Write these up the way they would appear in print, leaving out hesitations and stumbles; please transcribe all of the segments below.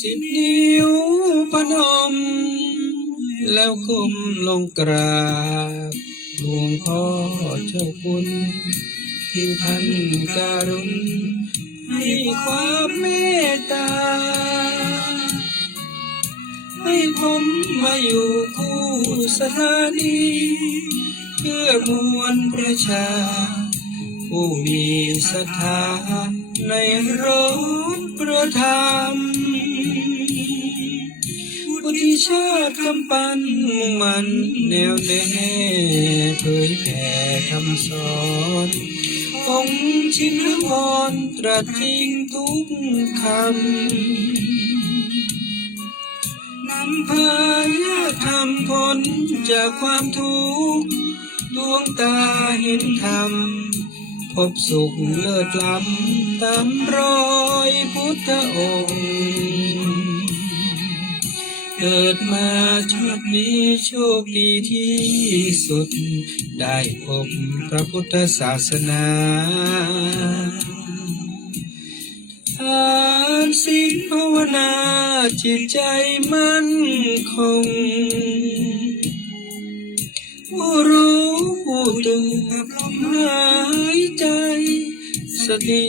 สิบนิ้วพนมแล้วก้มลงกราบหลวงพ่อเจ้าคุณที่ท่านการุณให้ความเมตตาให้ผมมาอยู่คู่สถานีเพื่อมวลประชาผู้มีศรัทธาในรถประธรรมพุทธิชาติคำปันมุ่งมันแนวแน่เผยแผ่คำสอนของชินวรตรัสจริงทุกคำนำพายาธรรมพ้นจากความทุกข์ดวงตาเห็นธรรมพบสุขเลิศล้ำตามรอยพุทธองค์เกิดมาชาตินี้โชคดีที่สุดได้พบพระพุทธศาสนาทานศีลภาวนาจิตใจมั่นคงผู้รู้ผู้ตื่นกับลมหายใจสติ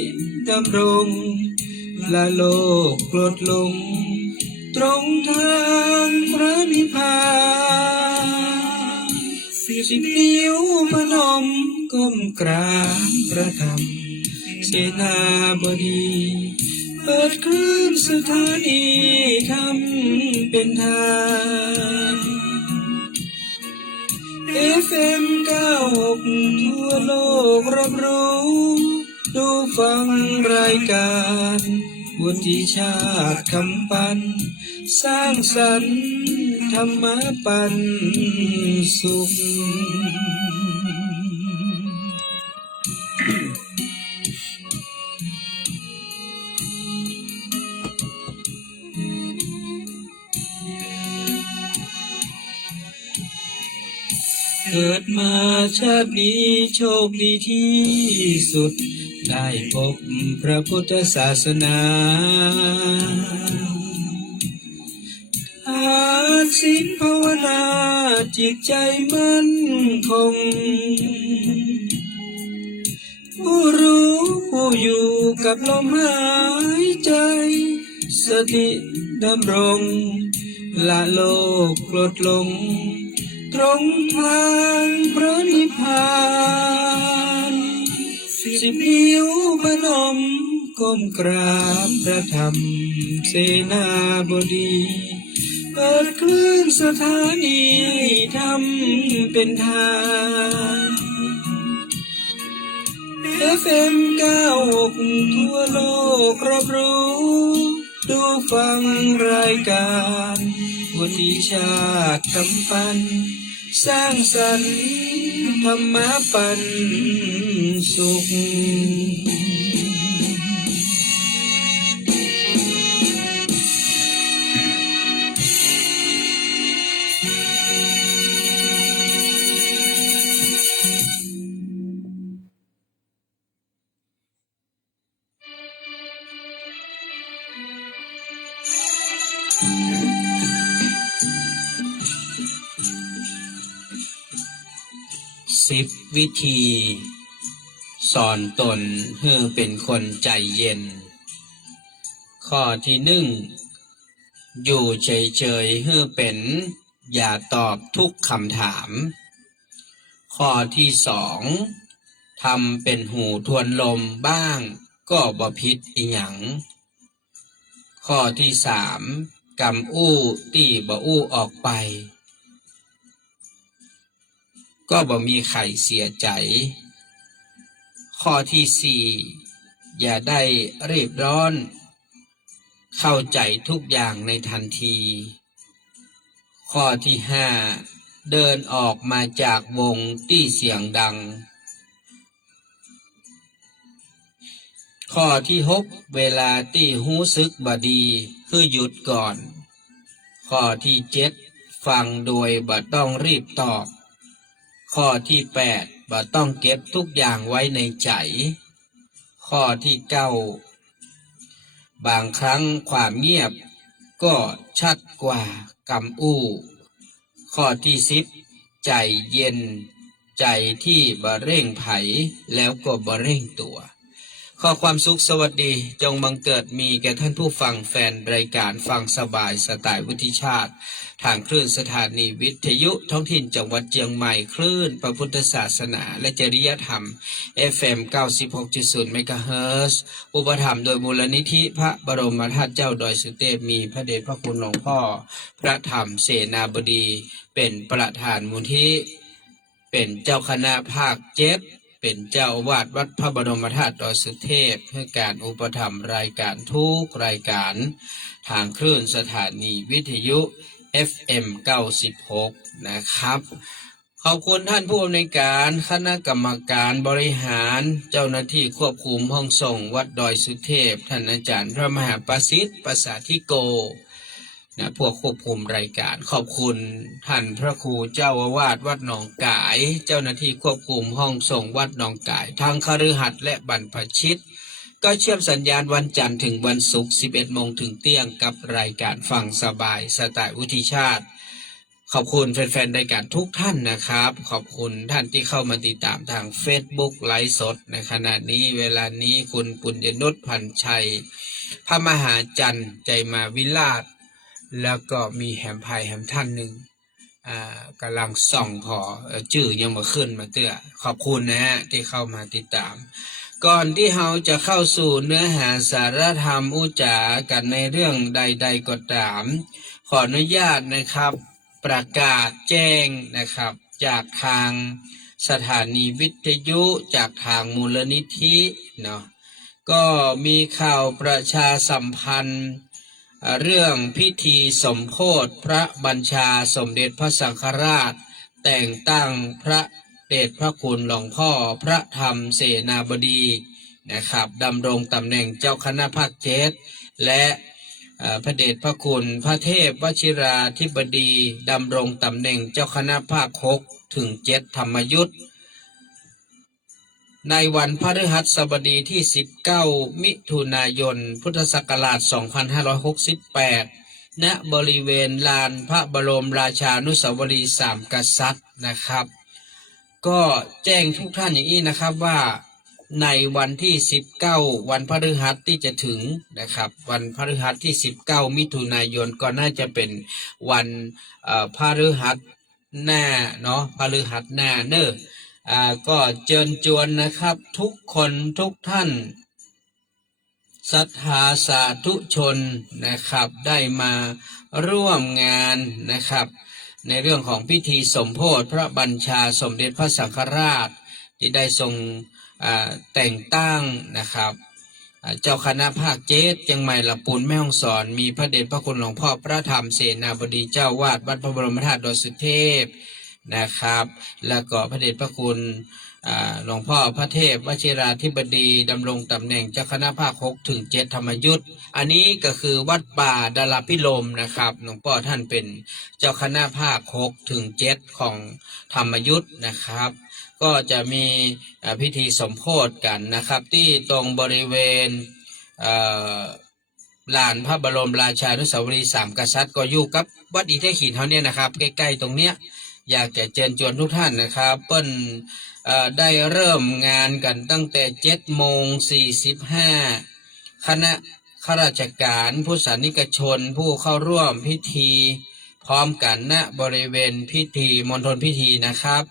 ดำรงละโลกลดลงตรงทางพระนิพพานสิบนิ้วพนมก้มกราบพระธรรมเสนาบดีเปิดคลื่นสถานีธรรมเป็นทาง FM 96ทั่วโลกรับรู้ดูฟังรายการวุฒิชาติคำปันสร้างสรรค์ธรรมปันสุขเกิดมาชาตินี้โชคดีที่สุดได้พบพระพุทธศาสนาทานศีลภาวนาจิตใจมั่นคงผู้รู้ผู้อยู่กับลมหายใจสติดำรงละโลกลดลงตรงทางพระนิพพานสิบนิ้วพนมก้มกราบพระธรรมเสนาบดีเปิดคลื่นสถานีธรรมเป็นทาง FM 96ทั่วโลกรับรู้ดูฟังรายการวุฒิชาติคำปันสร้างสรรค์ธรรมปันสุข10 วิธีสอนตนให้เป็นคนใจเย็นข้อที่1อยู่เฉยๆให้เป็นอย่าตอบทุกคำถามข้อที่2ทำเป็นหูทวนลมบ้างก็บ่ผิดอิหยังข้อที่3กำอู้ตี้บ่อู้ออกไปก็บ่มีใครเสียใจข้อที่4อย่าได้รีบร้อนเข้าใจทุกอย่างในทันทีข้อที่5เดินออกมาจากวงที่เสียงดังข้อที่6เวลาที่รู้สึกบ่ดีคือหยุดก่อนข้อที่7ฟังโดยบ่ต้องรีบตอบข้อที่8บ่ต้องเก็บทุกอย่างไว้ในใจข้อที่9บางครั้งความเงียบ ก็ชัดกว่ากำอู้ข้อที่10ใจเย็นใจที่บ่เร่งไผแล้วก็บ่เร่งตัวขอความสุขสวัสดีจงบังเกิดมีแก่ท่านผู้ฟังแฟนรายการฟังสบายสไตล์วุฒิชาติทางคลื่นสถานีวิทยุท้องถิ่นจังหวัดเชียงใหม่คลื่นพระพุทธศาสนาและจริยธรรม FM 96.0 เมกะเฮิรตซ์อุปถัมภ์โดยมูลนิธิพระบรมธาตุเจ้าดอยสุเทพมีพระเดชพระคุณหลวงพ่อพระธรรมเสนาบดีเป็นประธานมูลที่เป็นเจ้าคณะภาค7เป็นเจ้าอาวาสวัดพระบรมธาตุดอยสุเทพเพื่อการอุปถัมภ์รายการทุกรายการทางคลื่นสถานีวิทยุ FM 96นะครับขอบคุณท่านผู้อำนวยการคณะกรรมการบริหารเจ้าหน้าที่ควบคุมห้องส่งวัดดอยสุเทพท่านอาจารย์พระมหาประสิทธิ์ประสาธิโกพวกควบคุมรายการขอบคุณท่านพระครูเจ้าอาวาสวัดหนองกายเจ้าหน้าที่ควบคุมห้องส่งวัดหนองกายทางคฤหัสถ์และบรรพชิตก็เชื่อมสัญญาณวันจันทร์ถึงวันศุกร์ 11 โมงถึงเที่ยงกับรายการฟังสบายสไตล์วุฒิชาติขอบคุณแฟนๆรายการทุกท่านนะครับขอบคุณท่านที่เข้ามาติดตามทาง Facebook ไลฟ์สดในขณะนี้เวลานี้คุณปุญญนุชพันชัยพระมหาจันทร์ใจมาวิราชแล้วก็มีแหมภัยแหมท่านหนึ่งกำลังส่องพอชื่อยังมาขึ้นมาเตื้อขอบคุณนะฮะที่เข้ามาติดตามก่อนที่เราจะเข้าสู่เนื้อหาสารธรรมอุจากันในเรื่องใดๆก็ตามขออนุญาตนะครับประกาศแจ้งนะครับจากทางสถานีวิทยุจากทางมูลนิธิเนาะก็มีข่าวประชาสัมพันธ์เรื่องพิธีสมโภชพระบัญชาสมเด็จพระสังฆราชแต่งตั้งพระเดชพระคุณหลวงพ่อพระธรรมเสนาบดีนะครับดำรงตำแหน่งเจ้าคณะภาค7และพระเดชพระคุณพระเทพวชิราธิบดีดำรงตำแหน่งเจ้าคณะภาค6ถึง7ธรรมยุทธในวันพฤหัสบดีที่19มิถุนายนพุทธศักราช2568ณบริเวณลานพระบรมราชานุสาวรีย์3กษัตริย์นะครับก็แจ้งทุกท่านอย่างนี้นะครับว่าในวันที่19วันพฤหัสที่จะถึงนะครับวันพฤหัสที่19มิถุนายนก็น่าจะเป็นวันพฤหัสหน้าเนาะพฤหัสหน้าเนอะก็เชิญชวนนะครับทุกคนทุกท่านศรัทธาสาธุชนนะครับได้มาร่วมงานนะครับในเรื่องของพิธีสมโภชพระบัญชาสมเด็จพระสังฆราชที่ได้ทรงแต่งตั้งนะครับเจ้าคณะภาค7เชียงใหม่ลำพูนแม่ฮ่องสอนมีพระเดชพระคุณหลวงพ่อพระธรรมเสนาบดีเจ้าวาดวัดพระบรมธาตุดอยสุเทพนะครับแล้วก็พระเดชพระคุณหลวงพ่อพระเทพวชิราธิบดีดำรงตำแหน่งเจ้าคณะภาค6ถึง7ธรรมยุทธอันนี้ก็คือวัดป่าดาราพิโลมนะครับหลวงพ่อท่านเป็นเจ้าคณะภาค6ถึง7ของธรรมยุทธนะครับก็จะมีพิธีสมโภชกันนะครับที่ตรงบริเวณลานพระบรมราชานุสาวรีย์3กษัตริย์ก็อยู่กับวัดอีเทขินเขาเนี่ยนะครับใกล้ๆตรงเนี้ยอยากจะเชิญชวนทุกท่านนะครับเปิ้ลได้เริ่มงานกันตั้งแต่7:45คณะข้าราชการผู้สานิกชนผู้เข้าร่วมพิธีพร้อมกันณบริเวณพิธีมณฑลพิธีนะครับ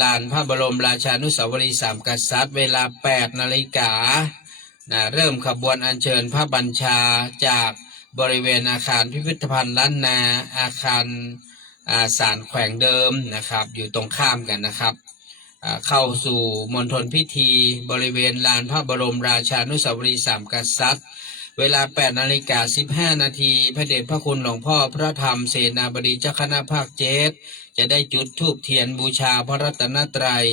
ลานพระบรมราชานุสาวรีย์3กษัตริย์เวลา 8 นาฬิกาเริ่มขบวนอัญเชิญพระบัญชาจากบริเวณอาคารพิพิธภัณฑ์ล้านนาอาคารศาลแขวงเดิมนะครับอยู่ตรงข้ามกันนะครับเข้าสู่มณฑลพิธีบริเวณลานพระบรมราชานุสาวรีย์3กษัตริย์เวลา 8:15 นาทีพระเดชพระคุณหลวงพ่อพระธรรมเสนาบดีเจ้าคณะภาค7จะได้จุดธูปเทียนบูชาพระรัตนตรัย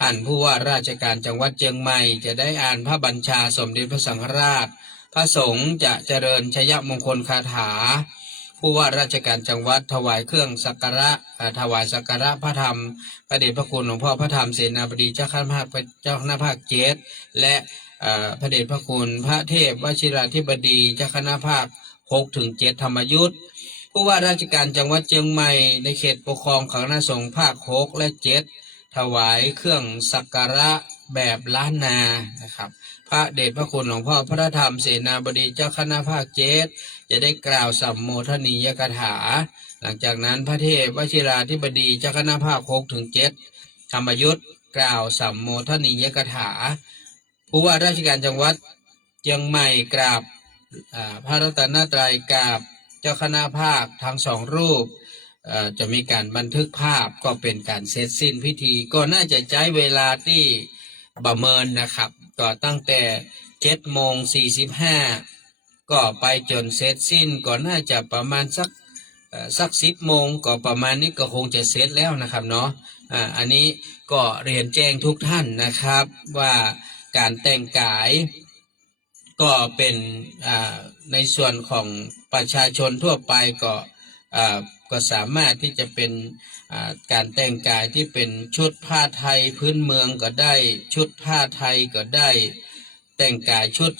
ท่านผู้ว่าราชการจังหวัดเชียงใหม่จะได้อ่านพระบัญชาสมเด็จพระสังฆราชพระสงฆ์จะเจริญชยมงคลคาถาผู้ว่าราชการจังหวัดถวายเครื่องสักการะถวายสักการะพระธรรมพระเดชพระคุณหลวงพ่อพระธรรมเสนาบดีเจ้าคณะภาค7และพระเดชพระคุณพระเทพวชิราธิบดีเจ้าคณะภาค 6-7 ธรรมยุทธ์ผู้ว่าราชการจังหวัดเชียงใหม่ในเขตปกครองของคณะสงฆ์ภาค6และ7ถวายเครื่องสักการะแบบล้านนานะครับพระเดชพระคุณหลวงพ่อพระธรรมเสนาบดีเจ้าคณะภาค7จะได้กล่าวสัมโมทนียกถาหลังจากนั้นพระเทพวชิราธิบดีเจ้าคณะภาค6-7ธรรมยุทธ์กล่าวสัมโมทนียกถาผู้ว่าราชการจังหวัดเชียงใหม่กราบพระรัตนตรัยกราบเจ้าคณะภาคทั้งสองรูปจะมีการบันทึกภาพก็เป็นการเสร็จสิ้นพิธีก็น่าจะใช้เวลาที่ประเมินนะครับก็ตั้งแต่7:45ก็ไปจนเสร็จสิ้นก็น่าจะประมาณสัก10 โมงก็ประมาณนี้ก็คงจะเสร็จแล้วนะครับเนาะอันนี้ก็เรียนแจ้งทุกท่านนะครับว่าการแต่งกายก็เป็นในส่วนของประชาชนทั่วไปก็สามารถที่จะเป็นการแต่งกายที่เป็นชุดผ้าไทยพื้นเมืองก็ได้ชุดผ้าไทยก็ได้แต่งกายชุด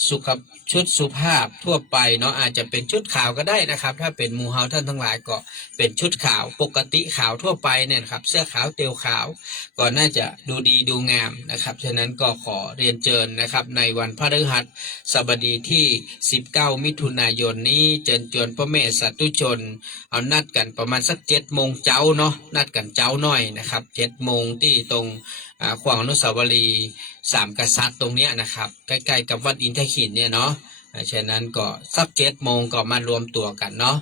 สุภาพทั่วไปเนาะอาจจะเป็นชุดขาวก็ได้นะครับถ้าเป็นหมู่เฮาท่านทั้งหลายก็เป็นชุดขาวปกติขาวทั่วไปเนี่ยครับเสื้อขาวเตียวขาวก็น่าจะดูดีดูงามนะครับฉะนั้นก็ขอเรียนเชิญนะครับในวันพฤหัสบดีที่19 มิถุนายนนี้เชิญชวนพ่อแม่สาธุชนเอานัดกันประมาณสัก7 โมงเจ้าเนาะนัดกันเจ้าหน่อยนะครับ7 โมงที่ตรงขวางอนุสาวรีย์3 กษัตริย์ตรงเนี้ยนะครับใกล้ๆกับวัดอินทขินเนี่ยเนาะฉะนั้นก็สัก7 โมงก็มารวมตัวกันเนาะ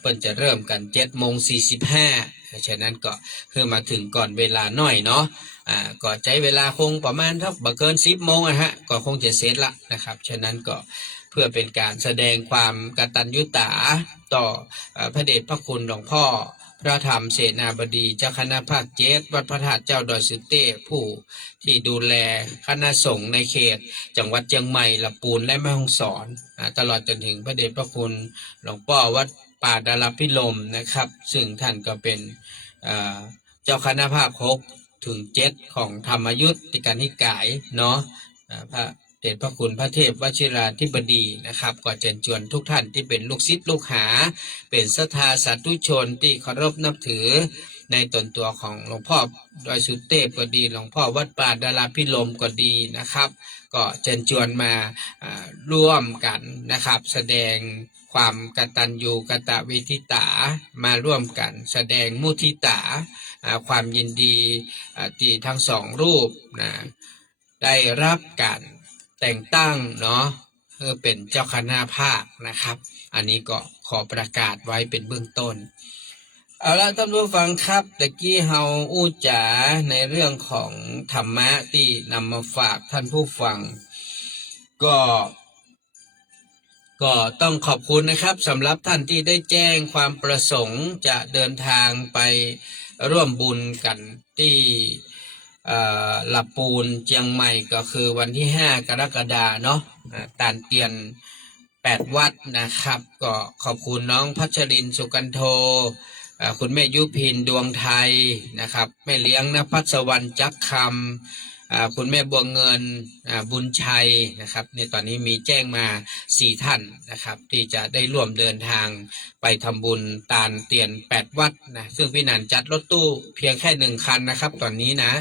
เพิ่นจะเริ่มกัน7:45ฉะนั้นก็คือมาถึงก่อนเวลาหน่อยเนาะก็ใช้เวลาคงประมาณทักบ่เกิน10 โมงฮะก็คงจะเสร็จละนะครับฉะนั้นก็เพื่อเป็นการแสดงความกตัญญูตาต่อพระเดชพระคุณหลวงพ่อพระธรรมเสนาบดีเจ้าคณะภาค7วัดพระธาตุเจ้าดอยสุเทพผู้ที่ดูแลคณะสงฆ์ในเขตจังหวัดเชียงใหม่ลำพูนและแม่ฮ่องสอนตลอดจนถึงพระเดชพระคุณหลวงพ่อวัดป่าดาราพิรมนะครับซึ่งท่านก็เป็นเจ้าคณะภาค6-7ของธรรมยุติกานิกายเนาะพระเดชพระคุณพระเทพวชิราธิบดีนะครับก็เชิญชวนทุกท่านที่เป็นลูกศิษย์ลูกหาเป็นศรัทธาสาธุชนที่เคารพนับถือในตนตัวของหลวงพ่อดอยสุเทพก็ดีหลวงพ่อวัดป่าดาราพิรมก็ดีนะครับก็เชิญชวนมาร่วมกันนะครับแสดงความกตัญญูกตเวทิตามาร่วมกันแสดงมุทิตาความยินดีที่ทั้งสองรูปนะได้รับการแต่งตั้งเนาะเพื่อเป็นเจ้าคณะภาคนะครับอันนี้ก็ขอประกาศไว้เป็นเบื้องต้นเอาละท่านผู้ฟังครับตะกี้เฮาอู้จ๋าในเรื่องของธรรมะที่นำมาฝากท่านผู้ฟังก็ต้องขอบคุณนะครับสำหรับท่านที่ได้แจ้งความประสงค์จะเดินทางไปร่วมบุญกันที่ลำปูนเชียงใหม่ก็คือวันที่5 กรกฎาคมเนาะตานเตียน8 วัดนะครับก็ขอบคุณน้องพัชรินทร์สุกันโทคุณแม่ยุพินดวงไทยนะครับแม่เลี้ยงณภัสวรรณจักคำคุณแม่บัวเงินบุญชัยนะครับในตอนนี้มีแจ้งมา4 ท่านนะครับที่จะได้ร่วมเดินทางไปทำบุญตาลเตียน8 วัดนะซึ่งพี่นันจัดรถตู้เพียงแค่1 คันนะครับตอนนี้นะ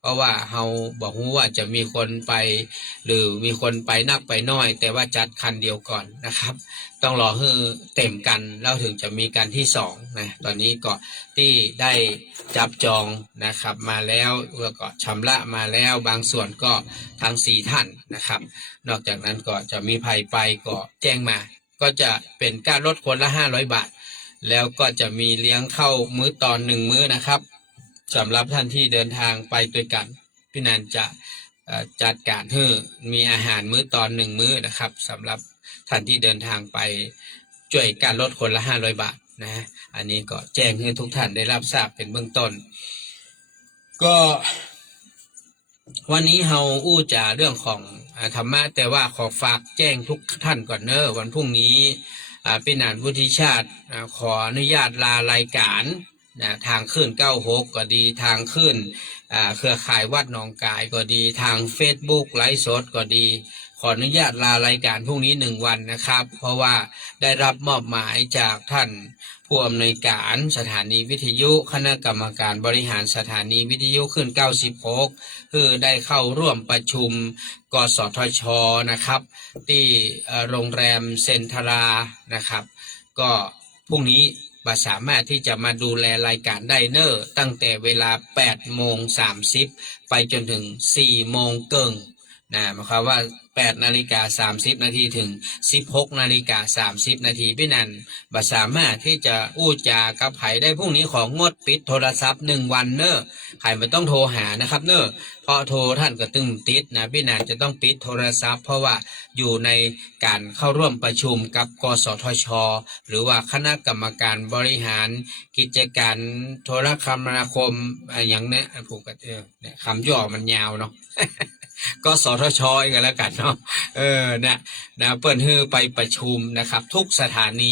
เพราะว่าเฮาบอกว่าจะมีคนไปหรือมีคนไปนักไปน้อยแต่ว่าจัดคันเดียวก่อนนะครับต้องรอให้เต็มกันแล้วถึงจะมีการที่2นะตอนนี้ก็ที่ได้จับจองนะครับมาแล้วแล้วก็ชำระมาแล้วบางส่วนก็ทั้ง4 ท่านนะครับนอกจากนั้นก็จะมีภัยไปก็แจ้งมาก็จะเป็นการลดคนละ500 บาทแล้วก็จะมีเลี้ยงเข้ามื้อตอน1 มื้อนะครับสำหรับท่านที่เดินทางไปด้วยกันพี่นันจะจัดการให้มีอาหารมื้อตอน1 มื้อนะครับสำหรับท่านที่เดินทางไปช่วยการลดคนละ500 บาทนะอันนี้ก็แจ้งให้ทุกท่านได้รับทราบเป็นเบื้องต้นก็วันนี้เฮาอู้จาเรื่องของธรรมะแต่ว่าขอฝากแจ้งทุกท่านก่อนเนอะวันพรุ่งนี้พี่นันวุฒิชาติขออนุญาตลารายการทางขึ้น96ก็ดีทางขึ้นเครือข่ายวัดหนองกายก็ดีทาง Facebook ไลฟ์สดก็ดีข ขออนุญาตลารายการพรุ่งนี้1 วันนะครับ เพราะว่าได้รับมอบหมายจากท่านผู้อำนวยการสถานีวิทยุคณะกรรมการบริหารสถานีวิทยุขึ้น96คือได้เข้าร่วมประชุมกสทชนะครับที่โรงแรมเซ็นทรานะครับก็พรุ่งนี้สามารถที่จะมาดูแลรายการได้เนอร์ตั้งแต่เวลา8:30ไปจนถึง4 โมงเกิงนะหมายความว่า8:30 นาทีถึง16:30 นาทีพี่นันสามารถที่จะอู้จากับไผได้พรุ่งนี้ของงดปิดโทรศัพท์1 วันเนอะไผไม่ต้องโทรหานะครับเนอะเพราะโทรท่านก็ตึงติดนะพี่นันจะต้องปิดโทรศัพท์เพราะว่าอยู่ในการเข้าร่วมประชุมกับกสทชหรือว่าคณะกรรมการบริหารกิจการโทรคมนาคมอย่างเนี้ยผูกกันเนี่ยคำย่อมันยาวเนาะ ก็สทชกันแล้วกันเนาะนะเปิดฮือไปประชุมนะครับทุกสถานี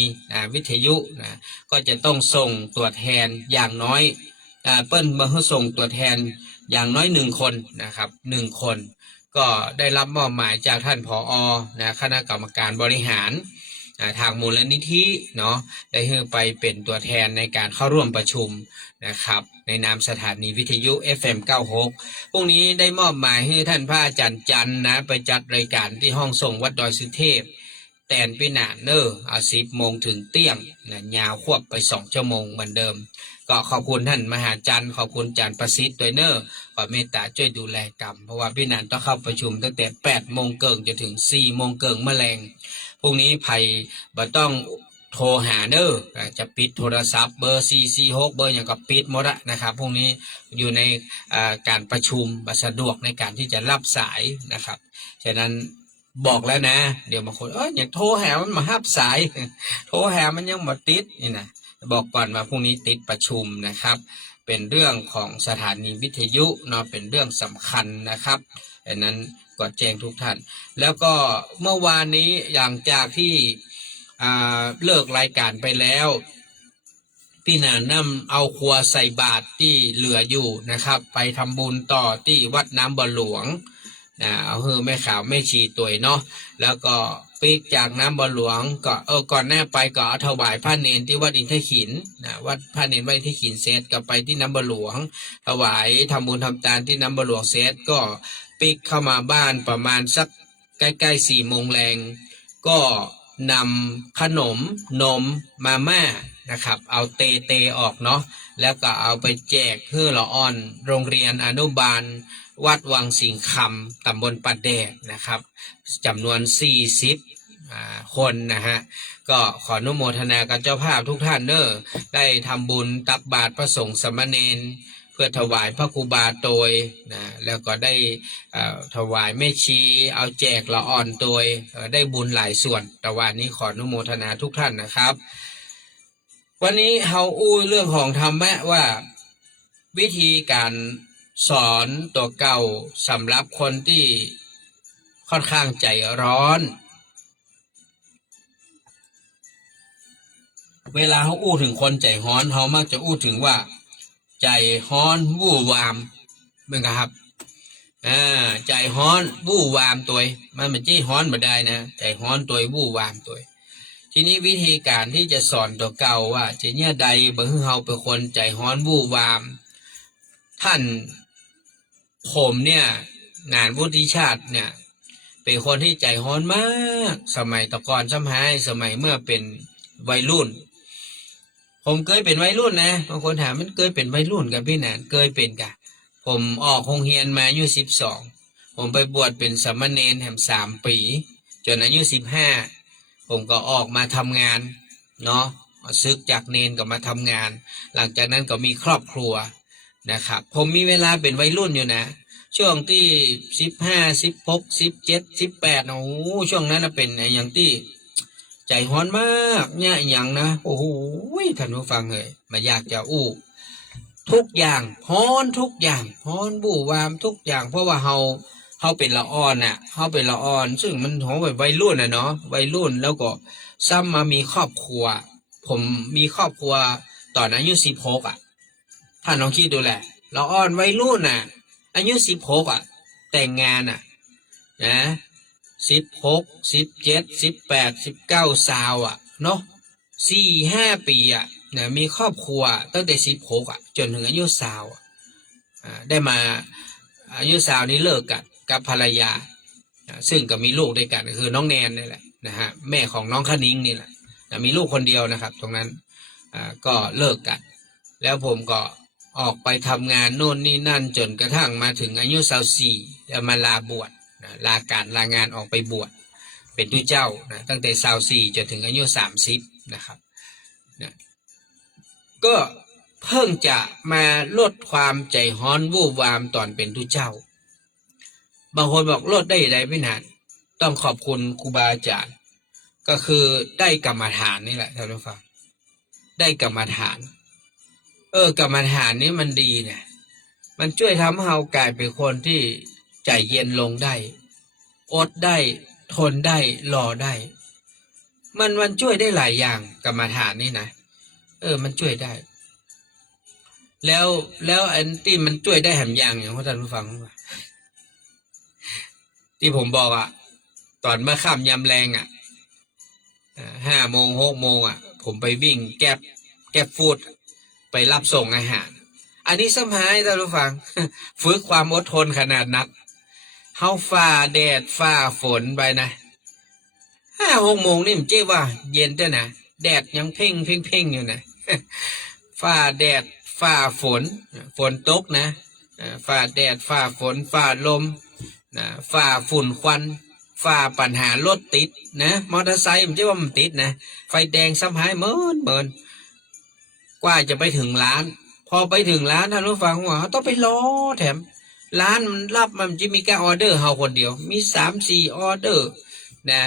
วิทยุนะก็จะต้องส่งตัวแทนอย่างน้อยเปิ้ลมาให้ส่งตัวแทนอย่างน้อย1 คนนะครับ1 คนก็ได้รับมอบหมายจากท่านผอ.นะคณะกรรมการบริหารทางมูลนิธิเนาะได้ให้ไปเป็นตัวแทนในการเข้าร่วมประชุมนะครับในนามสถานีวิทยุ FM 96พรุ่งนี้ได้มอบหมายให้ท่านพระอาจารย์จันนะไปจัดรายการที่ห้องส่งวัดดอยสุเทพแตนปีหนาเนอร์10 โมงถึงเตี้ยงนะยาวควบไป2 ชั่วโมงเหมือนเดิมก็ขอบคุณท่านมหาจันทร์ขอบคุณจันทร์ประสิทธิ์ด้วยเนอร์ขอเมตตาช่วยดูแลกรรมเพราะว่าพี่นันต้องเข้าประชุมตั้งแต่8 โมงเกิงจนถึง4 โมงเกิงแมลงพรุ่งนี้ไผ่บ่ต้องโทรหาเนอจะปิดโทรศัพท์เบอร์446เบอร์อย่างก็ปิดหมดนะครับพรุ่งนี้อยู่ในการประชุมสะดวกในการที่จะรับสายนะครับฉะนั้นบอกแล้วนะเดี๋ยวบางคนอยากโทรหามันมาฮับสายโทรหามันยังมาติดนี่นะบอกก่อนว่าพรุ่งนี้ติดประชุมนะครับเป็นเรื่องของสถานีวิทยุเนาะเป็นเรื่องสำคัญนะครับดังนั้นก็แจ้งทุกท่านแล้วก็เมื่อวานนี้อย่างจากที่เลิกรายการไปแล้วพี่นานำเอาครัวใส่บาตรที่เหลืออยู่นะครับไปทำบุญต่อที่วัดน้ำบ่อหลวงเอาแม่ขาวแม่ชีตัวเนาะแล้วก็ปีกจากน้ำบ่อหลวงก็ก่อนหน้าไปก็ถวายพระเนรที่วัดอินทขินวัดพระเนรวัดอินทขินเสร็จก็ไปที่น้ำบ่อหลวงถวายทำบุญทำทานที่น้ำบ่อหลวงเสร็จก็ปีกเข้ามาบ้านประมาณสักใกล้ๆ4 โมงแรงก็นำขนมนมมาม่านะครับเอาเตออกเนาะแล้วก็เอาไปแจกเพื่อละอ่อนโรงเรียนอนุบาลวัดวังสิงคำตำบลปัดแดดนะครับจำนวน40 คนนะฮะก็ขออนุโมทนากับเจ้าภาพทุกท่านเนอได้ทำบุญตักบาตรพระสงฆ์สามเณรเพื่อถวายพระครูบาโตยนะแล้วก็ได้ถวายแม่ชีเอาแจกละอ่อนโตยได้บุญหลายส่วนแต่วันนี้ขออนุโมทนาทุกท่านนะครับวันนี้เฮาอู้เรื่องของธรรมะว่าวิธีการสอนตัวเก่าสำหรับคนที่ค่อนข้างใจร้อนเวลาเขาอู้ถึงคนใจฮ้อนเขามักจะอู้ถึงว่าใจฮ้อนวู่วามเหมือนกันครับใจฮ้อนวู่วามตัวมันไม่ใช่ฮ้อนมาได้นะใจฮ้อนตัววู่วามตัวทีนี้วิธีการที่จะสอนตัวเก่าว่าจะเนี่ยใดบ่ให้เฮาเป็นคนใจฮ้อนวู่วามท่านผมเนี่ยงานวุฒิชาติเนี่ยเป็นคนที่ใจฮ้อนมากสมัยตะกอนซ้ำหายสมัยเมื่อเป็นวัยรุ่นผมเคยเป็นวัยรุ่นนะบางคนถามมันเคยเป็นวัยรุ่นกับพี่แหนเคยเป็นกะผมออกโรงเรียนมาอายุ12ผมไปบวชเป็นสามเณรแถม3 ปีจนอายุ15ผมก็ออกมาทำงานเนาะซึกจากเนรก็มาทำงานหลังจากนั้นก็มีครอบครัวนะครับผมมีเวลาเป็นวัยรุ่นอยู่นะช่วงที่15 16 17 18โอ้ช่วงนั้นเป็นอย่างที่ใจฮ้อนมากเนี่ยอย่างนะโอ้โหท่านผู้ฟังเลยมาอยากจะอู้ทุกอย่างฮ้อนทุกอย่างฮ้อนบู่วามทุกอย่างเพราะว่าเฮาเป็นละอ่อนน่ะเฮาเป็นละอ่อนซึ่งมันของแบบวัยรุ่นน่ะเนาะวัยรุ่นแล้วก็ซ้ำมามีครอบครัวผมมีครอบครัวตอนอายุ16ท่านลองคิดดูแหละละอ่อนวัยรุ่นน่ะอายุ16แต่งงานนะ 16 17 18 19สาวอ่ะเนาะ4-5 ปีอ่ะนะมีครอบครัวตั้งแต่16อ่ะจนถึงอายุสาวได้มาอายุสาวนี้เลิกกันกับภรรยาซึ่งก็มีลูกด้วยกันคือน้องแนนนี่แหละนะฮะแม่ของน้องคณิ้งนี่แหละมีลูกคนเดียวนะครับตรงนั้นก็เลิกกันแล้วผมก็ออกไปทำงานโน่นนี่นั่นจนกระทั่งมาถึงอายุ24แล้วมาลาบวชลาการลางานออกไปบวชเป็นผู้เจ้านะตั้งแต่24จนถึงอายุ30นะครับนะก็เพิ่งจะมาลดความใจฮ้อนวู่วามตอนเป็นผู้เจ้าบางคนบอกลดได้ไรไม่นานต้องขอบคุณครูบาอาจารย์ก็คือได้กรรมฐานนี่แหละท่านผู้ฟังได้กรรมฐานกรรมฐานนี้มันดีเนี่ยมันช่วยทำให้เรากลายเป็นคนที่ใจเย็นลงได้อดได้ทนได้รอได้มันช่วยได้หลายอย่างกรรมฐานนี่นะมันช่วยได้แล้วอันที่มันช่วยได้แหมอย่างท่านผู้ฟังที่ผมบอกอ่ะตอนเมื่อค่ำยามแรงอ่ะ5 โมง 6 โมงอ่ะผมไปวิ่งแก๊บฟู้ดไปรับส่งอาหารอันนี้สำคัญท่านผู้ฟังฝึกความอดทนขนาดนักเฮาฝ่าแดดฝ่าฝนไปนะ5-6 โมงนี่มันเจ๊ว่าเย็นแต่นะแดดยังเพ่งอยู่นะฝ่าแดดฝ่าฝนตกนะฝ่าแดดฝ่าฝนฝ่าลมนะฝ่าฝุ่นควันฝ่าปัญหารถติดนะมอเตอร์ไซค์มันจะว่ามันติดนะไฟแดงซ้ำหายเมินกว่าจะไปถึงร้านพอไปถึงร้านท่านผู้ฟังว่าต้องไปรอแถมร้านมันรับมันจะมีแค่ออเดอร์เฮาคนเดียวมี3-4 ออเดอร์นะ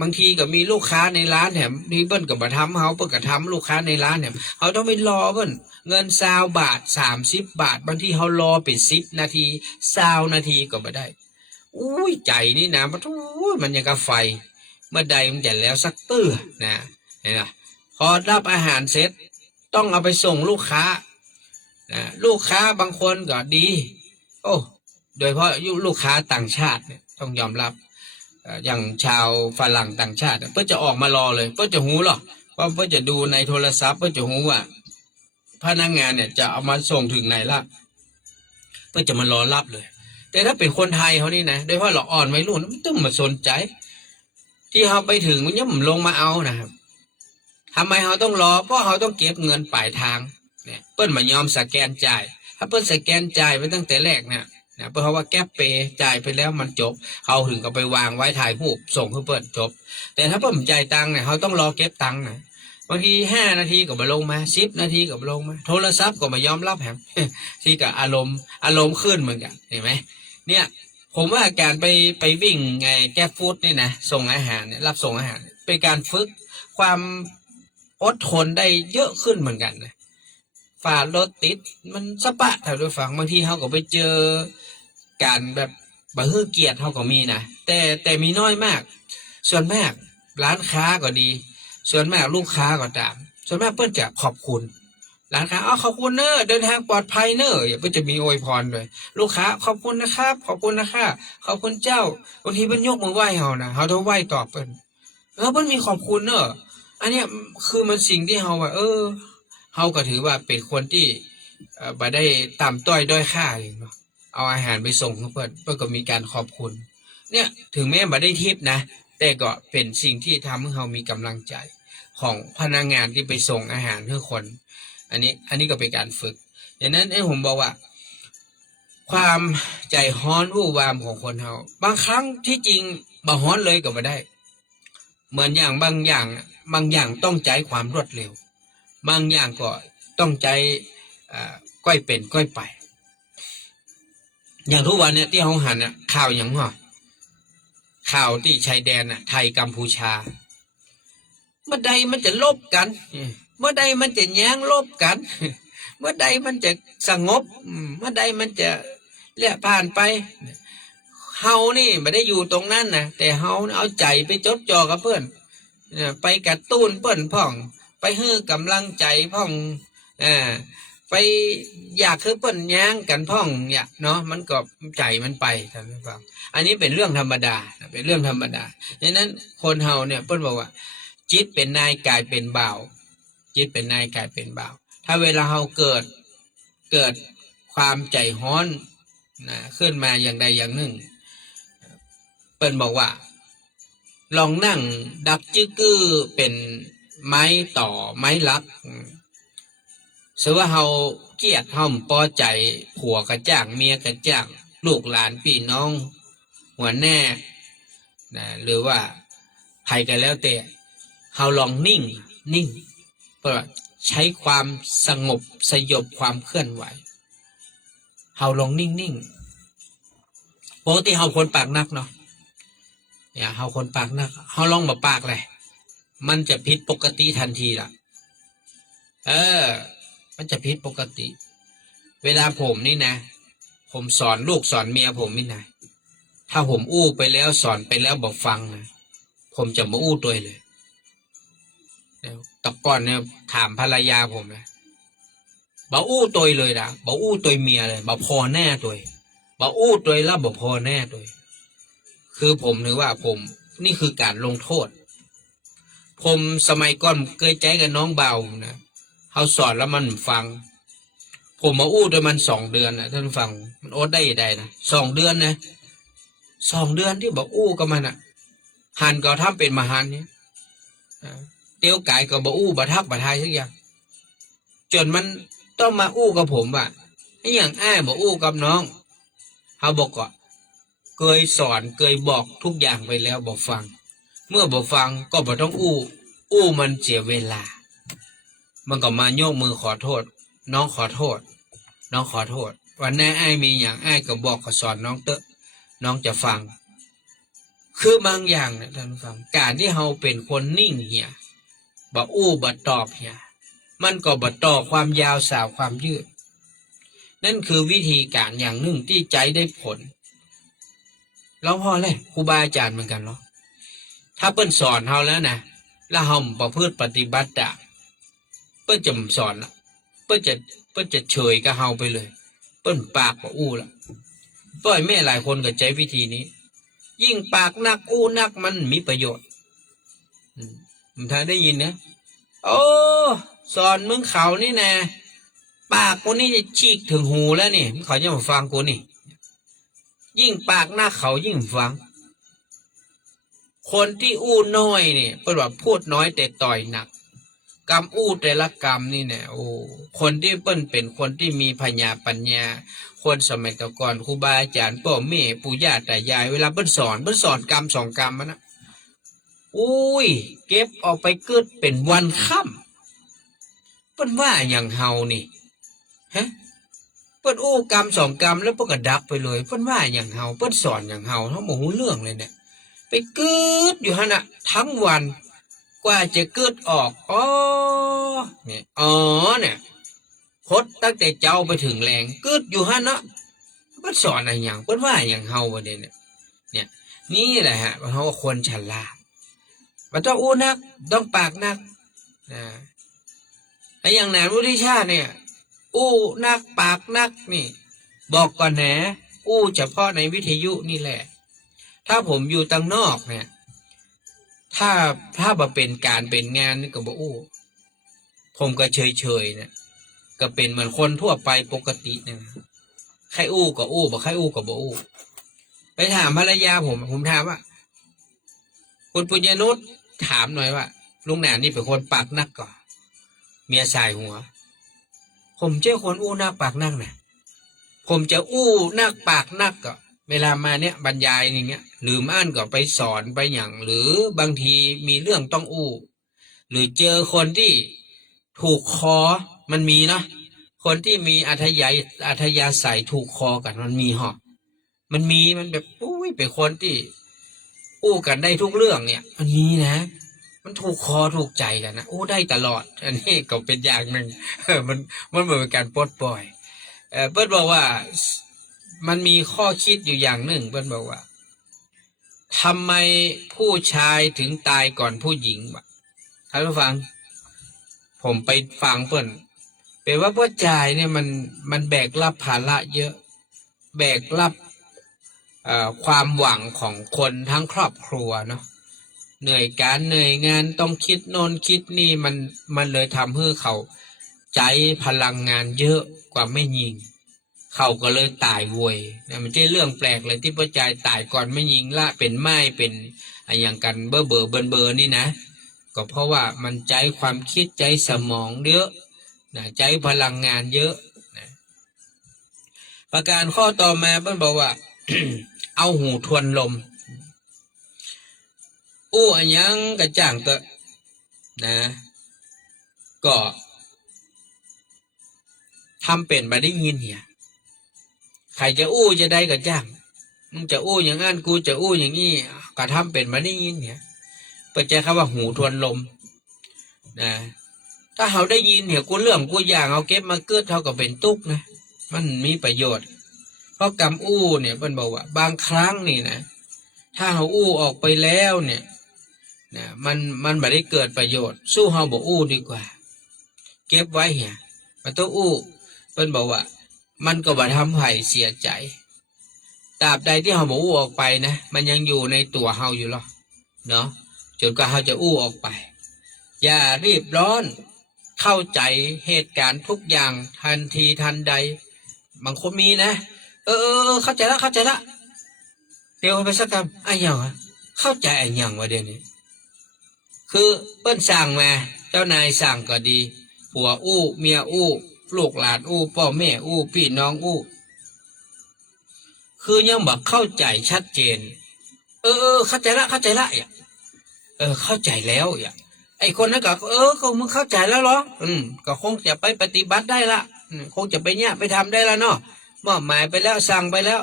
บางทีก็มีลูกค้าในร้านแถมนี่เบิ้ลกับมาทำเฮาเปิ้ลกับทำลูกค้าในร้านแถมเขาต้องไปรอเบิ้ลเงิน20 บาท30 บาทบางทีเขารอเป็น10 นาที20 นาทีก็ไม่ได้อุ้ยใจนี่นะมันยังกับไฟเมื่อใดมันจะแล้วสักตื้อนะเห็นไหมพอรับอาหารเสร็จต้องเอาไปส่งลูกค้านะลูกค้าบางคนก็ดีโดยเฉพาะลูกค้าต่างชาติเนี่ยต้องยอมรับอย่างชาวฝรั่งต่างชาติเพื่อจะออกมารอเลยเพื่อจะหูหรอกเพื่อจะดูในโทรศัพท์เพื่อจะหูว่าพนักงานเนี่ยจะเอามาส่งถึงไหนละเพื่อจะมารอรับเลยแต่ถ้าเป็นคนไทยเขานี่นะโดยเฉพาะเราอ่อนวัยรุ่นไม่ต้องมาสนใจที่เขาไปถึงมันย่ำลงมาเอานะครับทำไมเขาต้องรอเพราะเขาต้องเก็บเงินปลายทางเนี่ยเปิ้ลมายอมสแกนจ่ายถ้าเปิ้ลสแกนจ่ายไปตั้งแต่แรกเนี่ยเพราะว่าแก๊ปเปย์จ่ายไปแล้วมันจบเขาถึงก็ไปวางไว้ถ่ายรูปส่งให้เปิ้ลจบแต่ถ้าเปิ้ลจ่ายตังค์เนี่ยเขาต้องรอเก็บตังค์นะบางที5 นาทีก็มาลงมา10 นาทีก็มาลงมาโทรศัพท์ก็มายอมรับแฮม ที่กับอารมณ์ขึ้นเหมือนกันเห็นไหมเนี่ยผมว่าการไปวิ่งไงแก๊ปฟู้ดนี่นะส่งอาหารเนี่ยรับส่งอาหารเป็นการฝึกความอดทนได้เยอะขึ้นเหมือนกันนะฝ่ารถติดมันสะปะถ้าดูฟังบางทีเขาก็ไปเจอการแบบบะฮื้อเกียรติเขาก็มีนะแต่มีน้อยมากส่วนมากร้านค้าก็ดีส่วนมากลูกค้าก็ตามส่วนมากเพื่อนจะขอบคุณร้านค้าขอบคุณเนอะเดินทางปลอดภัยเนอะอย่าเพื่อนจะมีอวยพรด้วยลูกค้าขอบคุณนะครับขอบคุณนะคะขอบคุณเจ้าบางทีเพื่อนยกมือไหว้เขานะเขาต้องไหว้ตอบเพื่อนเพื่อนมีขอบคุณเนอะอันเนี้ยคือมันสิ่งที่เขาว่าเขาก็ถือว่าเป็นคนที่บ่ได้ต่ำต้อยด้อยค่าอย่างเนาะเอาอาหารไปส่งเพื่อนก็มีการขอบคุณเนี่ยถึงแม้บ่ได้ทิปนะแต่ก็เป็นสิ่งที่ทำให้เขามีกำลังใจของพนักงานที่ไปส่งอาหารให้คนอันนี้ก็เป็นการฝึกอย่างนั้นผมบอกว่าความใจฮ้อนวู่วามของคนเขาบางครั้งที่จริงบ่ฮ้อนเลยก็ไม่ได้เหมือนอย่างบางอย่างต้องใจความรวดเร็วบางอย่างก็ต้องใจก้อยเป็นก้อยไปอย่างทุกวันเนี่ยที่เขาหันข่าวอย่างข่าวที่ชายแดนไทยกัมพูชาเมื่อใดมันจะลบกันเมื่อใดมันจะแย้งลบกันเมื่อใดมันจะสงบเมื่อใดมันจะเลี่ยผ่านไปเฮานี่ไม่ได้อยู่ตรงนั้นนะแต่เฮาเอาใจไปจดจ่อกับเพื่อนไปกระตุ้นเพื่อนพ่องไปให้กำลังใจพ่อง ไปอยากคือเปิ้นแย้งกันพ่องเนี่ยเนาะมันก็ใจมันไปท่านผู้ฟังอันนี้เป็นเรื่องธรรมดาเป็นเรื่องธรรมดาดังนั้นคนเฮาเนี่ยเปิ้นบอกว่าจิตเป็นนายกายเป็นบ่าวจิตเป็นนายกายเป็นบ่าวถ้าเวลาเฮาเกิดความใจฮ้อนนะขึ้นมาอย่างใดอย่างหนึ่งเปิ้นบอกว่าลองนั่งดักจื้อกื้อเป็นไม้ต่อไม้ลักสมมุติว่าเฮาเกลียดเฮาพอใจผัวกระจ้างเมียกระจ้างลูกหลานพี่น้องหัวแน่นะหรือว่าใครก็แล้วแต่เฮาลองนิ่งเพื่อใช้ความสงบสยบความเคลื่อนไหวเฮาลองนิ่งปกติเฮาคนปากนักเนาะอย่าเฮาคนปากนักเฮาลองบ่ปากเลยมันจะผิดปกติทันทีล่ะมันจะผิดปกติเวลาผมนี่นะผมสอนลูกสอนเมียผมนี่นะถ้าผมอู้ไปแล้วสอนไปแล้วบอกฟังนะผมจะมาอู้ตัวเลยแต่ก่อนเนี่ยถามภรรยาผมนะบอกอู้ตัวเลยนะบอกอู้ตัวเมียเลยบอกพอแน่ตัวบอกอู้ตัวแล้วบอกพอแน่ตัวคือผมถือว่าผมนี่คือการลงโทษผมสมัยก่อนเคยใจกับน้องเบานะเขาสอนแล้วมันฟังผมมาอู้ด้วยมัน2 เดือนนะท่านฟังมันอดได้นะ2 เดือนนะ2 เดือนที่บอกอู้กับมันอ่ะหันก็ทำเป็นมหันเนี่ยเตี้ยวไก่ก็บอกอู้บะทักบะทายสักอย่างจนมันต้องมาอู้กับผมอ่ะไอ้อย่างอ้ายบอกอู้กับน้องเขาบอกก็เคยสอนเคยบอกทุกอย่างไปแล้วบอกฟังเมื่อบอกฟังก็บอกต้องอู้มันเสียเวลามันก็มาโยกมือขอโทษน้องขอโทษน้องขอโทษวันหน้าไอ้มีอย่างไอ้ก็บอกก็สอนน้องเตอะน้องจะฟังคือบางอย่างเนี่ยท่านฟังการที่เราเป็นคนนิ่งเหี่ยบ่อู้บ่ตอบเหี่ยมันก็บ่ต่อความยาวสาวความยืดนั่นคือวิธีการอย่างหนึ่งที่ใจได้ผลเราพอเลยครูบาอาจารย์เหมือนกันเนาะถ้าเปิ้นสอนเราแล้วนะแล้วเราประพฤติปฏิบัติตามเปิ้นจะสอนละเปิ้นจะเฉยกับเฮาไปเลยเปิ้นปากบ่อู้ละปล่อยแม่หลายคนก็ใช้วิธีนี้ยิ่งปากนักอู้นักมันมีประโยชน์ผมท่านได้ยินนะโอ้สอนมึงเขานี่นะปากกูนี่จะฉีกถึงหูแล้วนี่มึงเขาจะมาฟังกูนี่ยิ่งปากหน้าเขายิ่งฟังคนที่อู้น้อยนี่เปิ้นว่าพูดน้อยแต่ต่อยหนักกรรมอู้แต่ละกรรมนี่เนี่ยโอ้คนที่เปิ้นเป็นคนที่มีปัญญาคนสมัยก่อนครูบาอาจารย์พ่อแม่ปู่ย่าตายายเวลาเปิ้นสอนกรรม2 กรรมมันนะอุ้ยเก็บออกไปเกิดเป็นวันค่ำเปิ้นว่าอย่างเฮานี่ฮะเปิ้นอู้กรรม2 กรรมแล้วเปิ้นก็ดับไปเลยเปิ้นว่าอย่างเฮาเปิ้นสอนอย่างเฮาเฮาบ่ฮู้เรื่องเลยเนี่ยไปเกิดอยู่หั่นน่ะทั้งวันกว่าจะเกิดออกเนี่ยเนี่ยพดตั้งแต่เจ้าไปถึงแรงเกิดอยู่หั่นเนาะเปิ้นสอนอะไรอย่างเปิ้นว่าอย่างเฮาบ่ได้เนี่ยนี่แหละฮะเฮาคนฉลาดมันต้องอู้นักต้องปากนักนะไอ้อย่างนายวุฒิชาติเนี่ยอู้นักปากนักนี่บอกก่อนนะอู้เฉพาะในวิทยุนี่แหละถ้าผมอยู่ตังนอกเนี่ยถ้าบ่เป็นการเป็นงานนี่ก็บ่อู้ผมก็เฉยๆเนี่ยก็เป็นเหมือนคนทั่วไปปกติเนี่ยใครอู้ก็อู้บ่ใครอู้ก็บ่อู้ไปถามภรรยาผมถามว่าคุณปุญญนุชถามหน่อยว่าลุงหนานนี่เป็นคนปากนักก่อเมียสายหัวผมเจ้าคนอู้นักปากนักเนี่ยผมจะอู้นักปากนักก็เวลามาเนี่ยบรรยายอย่างเงี้ยหรือม่านก็ไปสอนไปอย่างหรือบางทีมีเรื่องต้องอู้หรือเจอคนที่ถูกคอมันมีเนาะคนที่มีอัธยาศัยถูกคอกันมันมีมันแบบอุ้ยเป็นคนที่อู้กันได้ทุกเรื่องเนี่ยมันมีนะมันถูกคอถูกใจกันนะอู้ได้ตลอดอันนี้ก็เป็นอย่างหนึ่งมันเหมือนเป็นการปลดปล่อยเปิ้ลบอกว่ามันมีข้อคิดอยู่อย่างหนึ่งเปิ้ลบอกว่าทำไมผู้ชายถึงตายก่อนผู้หญิงวะท่านผู้ฟังผมไปฟังเปิ้ล แปลว่าพ่อจ่ายเนี่ยมันแบกรับภาระเยอะแบกรับความหวังของคนทั้งครอบครัวเนาะเหนื่อยการเหนื่อยงานต้องคิดโน่นคิดนี่มันเลยทำให้เขาใจพลังงานเยอะกว่าไม่ยิงเขาก็เลยตายโวยนะมันใช่เรื่องแปลกเลยที่พ่อจ่ายตายก่อนไม่ยิงละเป็นไม้เป็นอย่างกันเบอร์นี่นะก็เพราะว่ามันใจความคิดใจสมองเยอะนะใจพลังงานเยอะนะประการข้อต่อมาเพิ่นบอกว่า เอาหูทวนลมอันยังกระจ่างเตอะนะก็ทำเป็นมาได้ยินเหียใครจะจะได้กระจ่างมึงจะอย่างนั้นกูจะอย่างนี้ก็ทำเป็นมาได้ยินเนี่ยเปิดใจคำว่าหูทวนลมนะถ้าเขาได้ยินเนี่ยกูเรื่องกูอย่างเอาเก็บมาเกิดเท่ากับเป็นตุกนะมันมีประโยชน์เพราะกำเนี่ยมันบอกว่าบางครั้งนี่นะถ้าเขาออกไปแล้วเนี่ยนะมันไม่ได้เกิดประโยชน์สู้เขาบอกดีกว่าเก็บไว้เหี่ยมันต้องเพิ่นบอกว่ามันก็บ่ทำให้เสียใจตราบใดที่เขาบอกออกไปนะมันยังอยู่ในตัวเขาอยู่หรอเนาะจนกว่าเขาจะออกไปอย่ารีบร้อนเข้าใจเหตุการณ์ทุกอย่างทันทีทันใดบางคนมีนะเข้าใจละเดี๋ยวไปสักคำไอ้ยังเข้าใจไอ้ยังวะเดี๋ยวนี้คือเปิ้นสั่งมาเจ้านายสั่งก็ดีผัวเมียลูกหลานพ่อแม่พี่น้องคือยังบอกเข้าใจชัดเจนเข้าใจละเข้าใจแล้วไอ้คนนั้นก็ก็มึงเข้าใจแล้วเหรอก็คงจะไปปฏิบัติได้ละคงจะไปเนี่ยไปทำได้ละเนาะมอบหมายไปแล้วสั่งไปแล้ว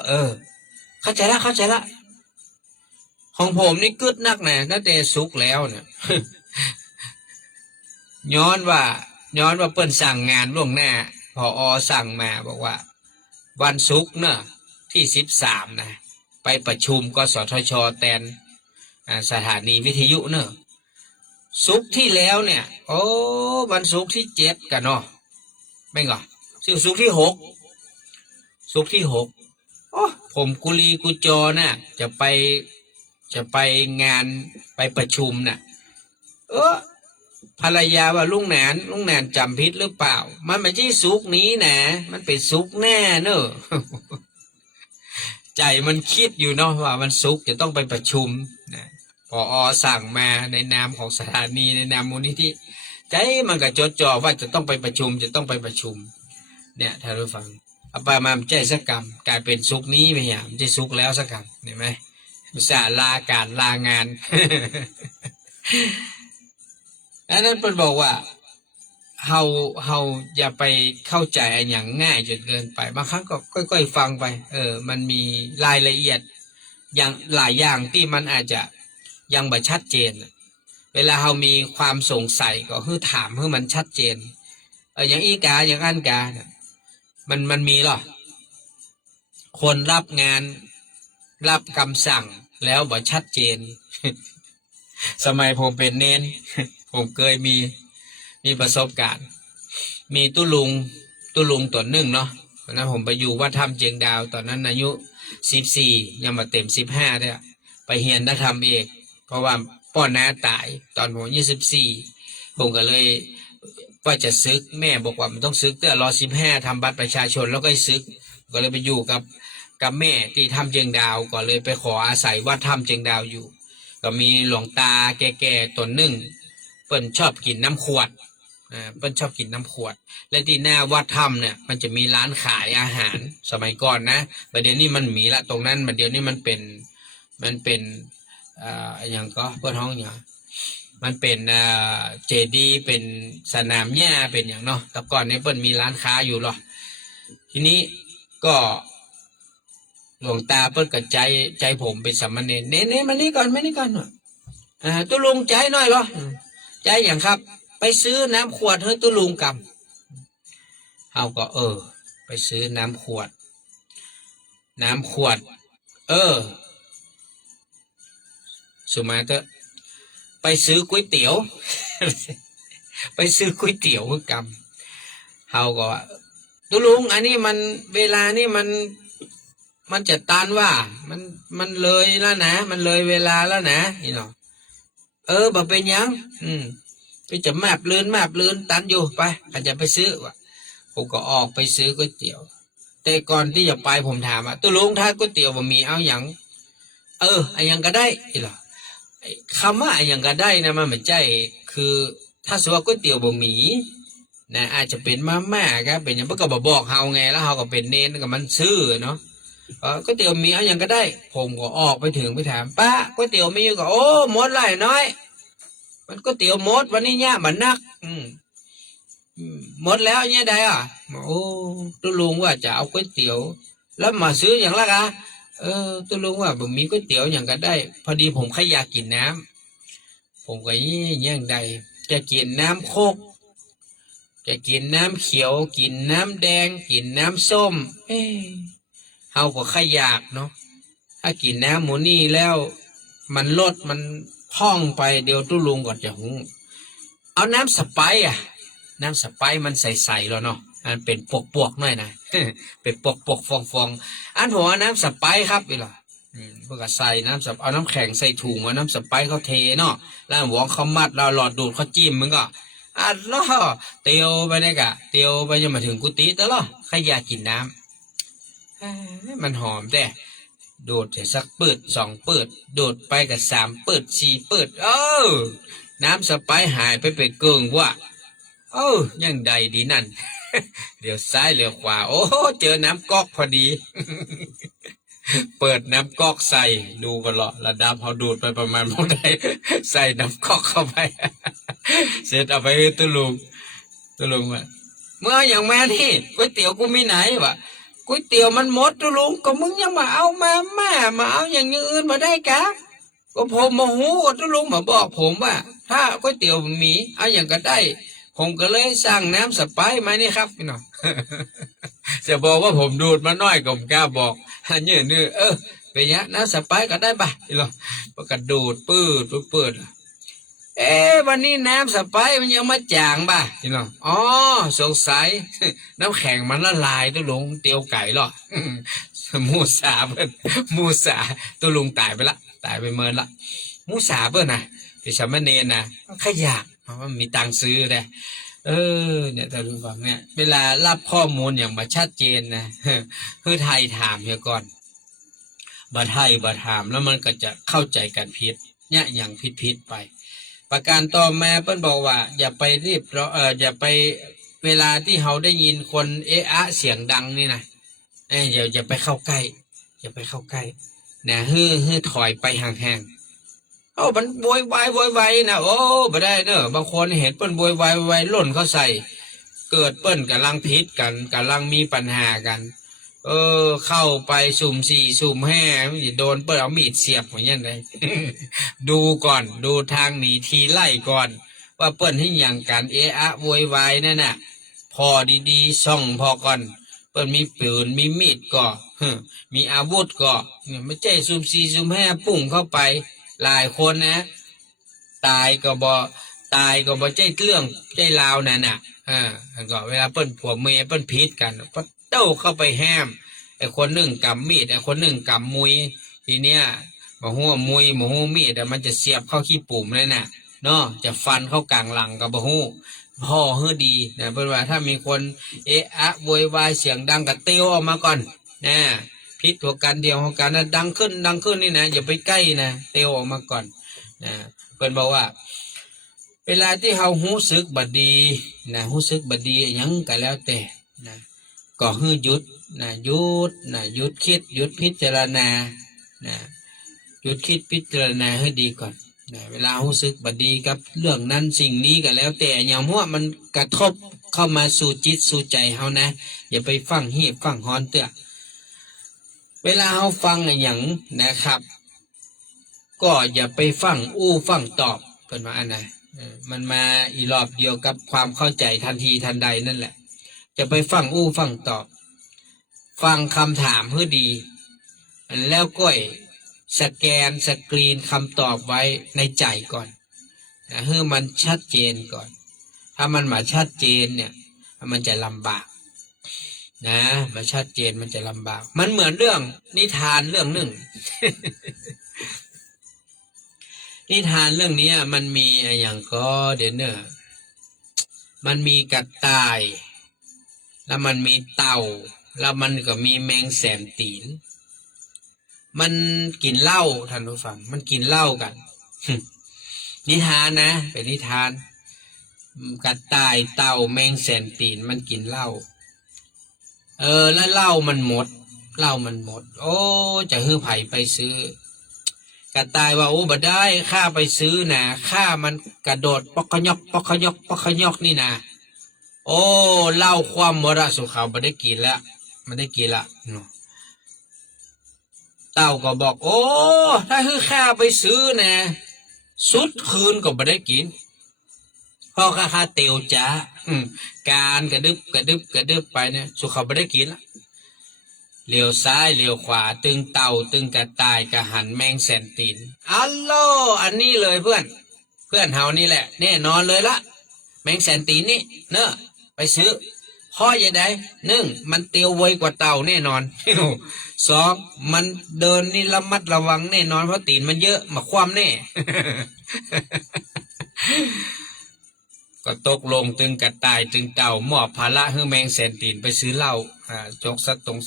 เข้าใจละของผมนี่กึดนักนะตั้งแต่สุกแล้วเนี่ยย้อนว่าเปิ้นสั่งงานล่วงหน้าผอ.สั่งมาบอกว่าวันศุกร์เนอะที่13นะไปประชุมกสทช.แตนสถานีวิทยุเนอะศุกร์ที่แล้วเนี่ยวันศุกร์ที่7กันเนาะไม่ก่อนศุกร์ที่6ผมกุลีกุจอน่ะจะไปงานไปประชุมน่ะภรรยาว่าลุงแหนนจำผิดหรือเปล่ามันไม่ใช่ศุกร์นี้นะมันเป็นศุกร์แน่เนอะ ใจมันคิดอยู่เนาะว่ามันศุกร์จะต้องไปประชุมนะผอ.สั่งมาในนามของสถานีในนามมูลนิธิใจมันก็จดจ่อว่าจะต้องไปประชุมเนี่ยท่านผู้ฟังเอาไปมาใจสักกรรมกลายเป็นศุกร์นี้ไปอย่างมันจะศุกร์แล้วสักกรรมเห็นไหมอุตส่าห์ลาการลางาน ดังนั้นเพิ่นบอกว่าเฮาอย่าไปเข้าใจอย่างง่ายจนเกินไปบางครั้งก็ค่อยๆฟังไปมันมีรายละเอียดอย่างหลายอย่างที่มันอาจจะยังไม่ชัดเจนเวลาเฮามีความสงสัยก็คือถามให้มันชัดเจนอย่างอีกาอย่างอันกาเนี่ยมันมีหรอคนรับงานรับคำสั่งแล้วบ่ชัดเจน สมัยผมเป็นเนน ผมเคยมีประสบการณ์มีตุลุงตัวหนึ่งเนาะตอนนั้นผมไปอยู่วัดถ้ำเจียงดาวตอนนั้นอายุ14ยังมาเต็ม15เนี่ยไปเรียนนักธรรมเอกเพราะว่าพ่อน้าตายตอนผม24ผมก็เลยว่าจะซึกแม่บอกว่ามันต้องซึกแต่รอ15ทำบัตรประชาชนแล้วก็ซึกก็เลยไปอยู่กับแม่ที่ถ้ำเจียงดาวก็เลยไปขออาศัยวัดถ้ำเจียงดาวอยู่ก็มีหลวงตาแก่ๆตนหนึ่งเปิ้นชอบกินน้ำขวดเปิ้นชอบกินน้ำขวดและที่หน้าวัดถ้ำเนี่ยมันจะมีร้านขายอาหารสมัยก่อนนะประเดี๋ยวนี้มันมีละตรงนั้นประเดี๋ยวนี้มันเป็นอย่างก็เปิ้นห้องอย่างมันเป็นเจดีย์เป็นสนามหญ้าเป็นอย่างเนาะแต่ก่อนนี้เปิ้นมีร้านค้าอยู่หรอทีนี้ก็หลวงตาเปิ้นกับใจผมเป็นสามเณรเน้นมานี่ก่อนตุลุงใจหน่อยเหรอใจอย่างครับไปซื้อน้ำขวดให้ตุลุงกำเอาก็ไปซื้อน้ำขวดสุมาเตอไปซื้อก๋วยเตี๋ยว ไปซื้อก๋วยเตี๋ยวกำ เฮาก็ว่าตุลุงอันนี้มันเวลานี่มันจะตันว่ามันเลยแล้วนะมันเลยเวลาแล้วนะนี่เนาะบ่เป็นยังก็จะแมบเลือนตันอยู่ไปอาจจะไปซื้อวะผมก็ออกไปซื้อก๋วยเตี๋ยวแต่ก่อนที่จะไปผมถามว่าตุลุงถ้าก๋วยเตี๋ยวบะหมี่เอาอย่างอันยังก็ได้นี่เหรอคำว่าอันยังก็ได้นะมันเหมือนใจคือถ้าสมมติว่าก๋วยเตี๋ยวบะหมี่นะอาจจะเป็นมาม่าครับเป็นอย่างเพื่อก็บอกเฮาไงแล้วเฮาก็เป็นเน้นกับมันซื้อเนาะก๋วยเตี๋ยวมีเอาอย่างก็ได้ผมก็ออกไปถึงไปถามป้าก๋วยเตี๋ยวมีอยู่ก็โอ้หมดไรน้อยมันก๋วยเตี๋ยวหมดวันนี้เนี่ยมันนักหมดแล้วเนี่ยได้โอ้ตุลุงว่าจะเอาก๋วยเตี๋ยวแล้วมาซื้ออย่างละกะตุลุงว่าผมมีก๋วยเตี๋ยวอย่างก็ได้พอดีผมแค่อยากกินน้ำผมก็อย่างใดจะกินน้ำโคกจะกินน้ำเขียวกินน้ำแดงกินน้ำส้มเฮาก็ขยากเนาะถ้ากินน้ำหมูนี่แล้วมันลดมันพองไปเดี๋ยวตุลุงก่อนจะหุงเอาน้ำสไปน้ำสไปมันใสๆแล้วเนาะอันเป็นปวกๆหน่อยนะ เป็นปวกๆฟองๆอันผมเอาน้ำสไปครับนี่หรอพวกก็ใส่น้ำสไปเอาน้ำแข็งใส่ถุงเอาน้ำสไปเขาเทเนาะแล้วหวงเขามัดเราหลอดดูดเขาจิ้มมันก็อัดล้อเตียวไปเนี่ยกะเตียวไปจนมาถึงกุฏิตลอดใครอยากกินน้ำมันหอมแต่ดูดสักปืด2ปืดดูดไปกับ3ปืด4ปืดน้ำสไปหายไปเกิงว่ายังใดดีนั่น เดี๋ยวซ้ายเดี๋ยวขวาโอ้เจอน้ำก๊อกพอดี เปิดน้ำก๊อกใส่ดูกันเหรอระดับเขาดูดไปประมาณเท่าไหร่ใส่น้ำก๊อกเข้าไป เสร็จเอาไปตุลุงว่าเมื่ออย่างแม่นี่ก๋วยเตี๋ยวกูมีไหนวะก๋วยเตี๋ยวมันหมดตุลุงก็มึงยังมาเอามาเอาอย่างอื่นมาได้กะก็ผมโมโหตุลุงมาบอกผมว่าถ้าก๋วยเตี๋ยวมีเอาอย่างก็ได้ผมก็เลยสั่งน้ำสไปซ์มานี่ครับพี่น้อง จะบอกว่าผมดูดมาน้อยก็ผมกล้าบอกเนี่ยเป็นอย่างน้ำสไปซ์ก็ได้ปะพี่น้องก็ดูดปืดวันนี้น้ำสไปซ์มันยังมาจางป่ะพี่น้องสงสัย น้ำแข็งมันละลายตัวลุงเตียวไก่หรอ มูสาเบิ้ลมูสาตัวลุงตายไปเมินละมูสาเบิ้ลนะพี่สามเณรนะขยากเพราะว่ามีตังค์ซื้อได้เนี่ยแต่รู้ฟังเนี่ยเวลารับข้อมูลอย่างมาชัดเจนนะคือไทยถามเฮียก่อนบาไทยบาถามแล้วมันก็จะเข้าใจกันผิดเนี่ยอย่างผิดไปประการต่อมาเปิ้นบอกว่าอย่าไปรีบอย่าไปเวลาที่เขาได้ยินคนเสียงดังนี่นะอย่าไปเข้าใกล้นะฮือถอยไปห่างๆมันโวยวายนะบ่ได้เนอะบางคนเห็นเปิ้นโวยวายหล่นเขาใส่เกิดเปิ้นกำลังพิษกันกำลังมีปัญหากันเข้าไปสุ่ม4สุ่ม5โดนเปิ้นเอามีดเสียบอย่างนั้นเลย ดูก่อนดูทางหนีทีไล่ก่อนว่าเปิ้นให้อย่างกันโวยวายนั่นน่ะพอดีๆส่องพอก่อนเปิ้นมีปืนมีมีดก็มีอาวุธก็ไม่ใช่สุ่ม4สุ่ม5ปุ่งเข้าไปหลายคนนะตายก็บ่ใจเรื่องใจลาวนั่นน่ะก็เวลาเปิ้นผัวเมียเปิ้นพิษกันก็เต้าเข้าไปแห้มไอ้คนหนึ่งกำมีดไอ้คนหนึ่งกำมุยทีเนี้ยมาหัวมุยมาหัวมีดแต่มันจะเสียบเข้าขี้ปุ่มเลยน่ะเนาะจะฟันเข้ากลางหลังกับบ่ฮู้พ่อเฮือดีนะเปิ้นว่าถ้ามีคนโวยวายเสียงดังก็เตียวออกมาก่อนนะพิษตัวกันเดียวของกันนะดังขึ้นนี่นะอย่าไปใกล้นะเตียวออกมาก่อนนะเพิ่นบอกว่าเวลาที่เฮารู้สึกบ่ดีนะรู้สึกบ่ดีหยังก็แล้วแต่นะก็ฮือหยุดคิดหยุดพิจารณานะหยุดคิดพิจารณาให้ดีก่อนนะเวลารู้สึกบ่ดีกับเรื่องนั้นสิ่งนี้ก็แล้วแต่อย่างหัวมันกระทบเข้ามาสู่จิตสู่ใจเฮานะอย่าไปฟังฮีบฟังฮอนเตื้อเวลาเฮาฟังอย่างนะครับก็อย่าไปฟังฟังตอบเพิ่นว่าอันไหนมันมาอีรอบเดียวกับความเข้าใจทันทีทันใดนั่นแหละจะไปฟังฟังตอบฟังคำถามให้ดีแล้วก็สแกนสกรีนคำตอบไว้ในใจก่อนให้มันชัดเจนก่อนถ้ามันมาชัดเจนเนี่ย มันจะลำบากนะมันชัดเจนมันจะลำบากมันเหมือนเรื่องนิทานเรื่องหนึ่ง นิทานเรื่องนี้มันมีอย่างก็เดี๋ยวเนี่ยมันมีกระต่ายแล้วมันมีเต่าแล้วมันก็มีแมงแสนตีนมันกินเหล้าท่านผู้ฟังมันกินเหล้ากัน นิทานนะเป็นนิทานกระต่ายเต่าแมงแสนตีนมันกินเหล้าแล้วเหล้ามันหมดเหล้ามันหมดโอ้จะฮื้อไผไปซื้อกระต่ายว่าโอ้บ่ได้ข้าไปซื้อนะข้ามันกระโดดปอกขยอกปอกขยอกปอกขยอกนี่นะโอ้เหล้าความหมดอะสุเขาบ่ได้กินแล้วไม่ได้กินละเต่าก็บอกโอ้ถ้าฮื้อข้าไปซื้อนะสุดคืนก็บ่ได้กินเพราะข้าเตียวจ้าการกระดึบกระดึบกระดึบไปเนี่ยสุเขาบ่ได้กินละเลี้ยวซ้ายเลี้ยวขวาตึงเต่าตึงกระต่ายกระหันแมงแสนตีนอัลโลอันนี้เลยเพื่อนเฮานี่แหละแน่นอนเลยละแมงแสนตีนนี่เนอะไปซื้อพ่ออย่าได้หนึ่งมันเตียวไวกว่าเต่าแน่นอนสองมันเดินนี่ระมัดระวังแน่นอนเพราะตีนมันเยอะมาคว่ำแน่ ก็ตกลงตึงกระต่ายตึงเต่ามอบภาระให้แมงแสนตีนไปซื้อเหล้าจก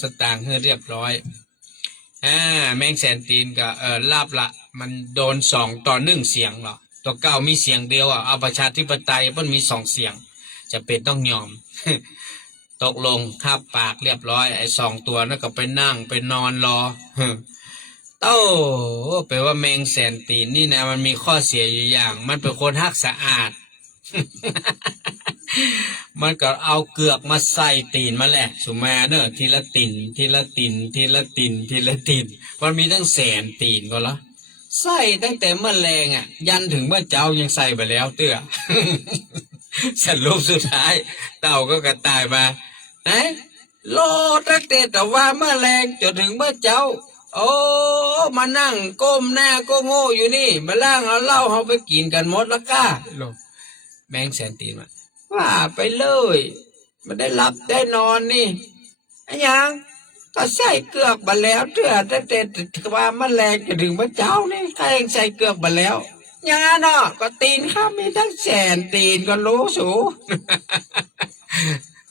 สตางค์ให้เรียบร้อยแมงแสนตีนก็ลาบละมันโดน2-1เสียงหรอตัวเก้ามีเสียงเดียวเอาประชาธิปไตยมันมี2เสียงจะเป็นต้องยอม ตกลงคาบปากเรียบร้อยไอ้2ตัวนั่นก็ไปนั่งไปนอนรอเต้าแปลว่าแมงแสนตีนนี่นะมันมีข้อเสียอยู่อย่างมันเป็นคนฮักสะอาด มันก็เอาเกือกมาใส่ตีนมาแหละสุมาเนอะทีละตินทีละตินทีละตินทีละตินมันมีตั้งแสนตีนก็ละใส่ตั้งแต่แมลงยันถึงเมื่อเจ้ายังใส่ไปแล้วเตื้อ สรุปสุดท้ายเต่าก็กระต่ายมาไหนโลตั้งแต่ว่าแมลงจนถึงเมื่อเจ้าโอ้มานั่งก้มหน้าก็โง่อยู่นี่มาล่างเอาเหล้าเอาไปกินกันหมดละก้าแมงแสนตีนว่าไปเลยมันได้หลับได้นอนนี่ไอ้ยังก็ใส่เกือกมาแล้วเถื่อแต่ว่าแมลงจะถึงเมื่อเจ้านี่ใครยังใส่เกือกมาแล้วยังไงเนาะก็ตีนข้ามีทั้งแสนตีนก็รู้สู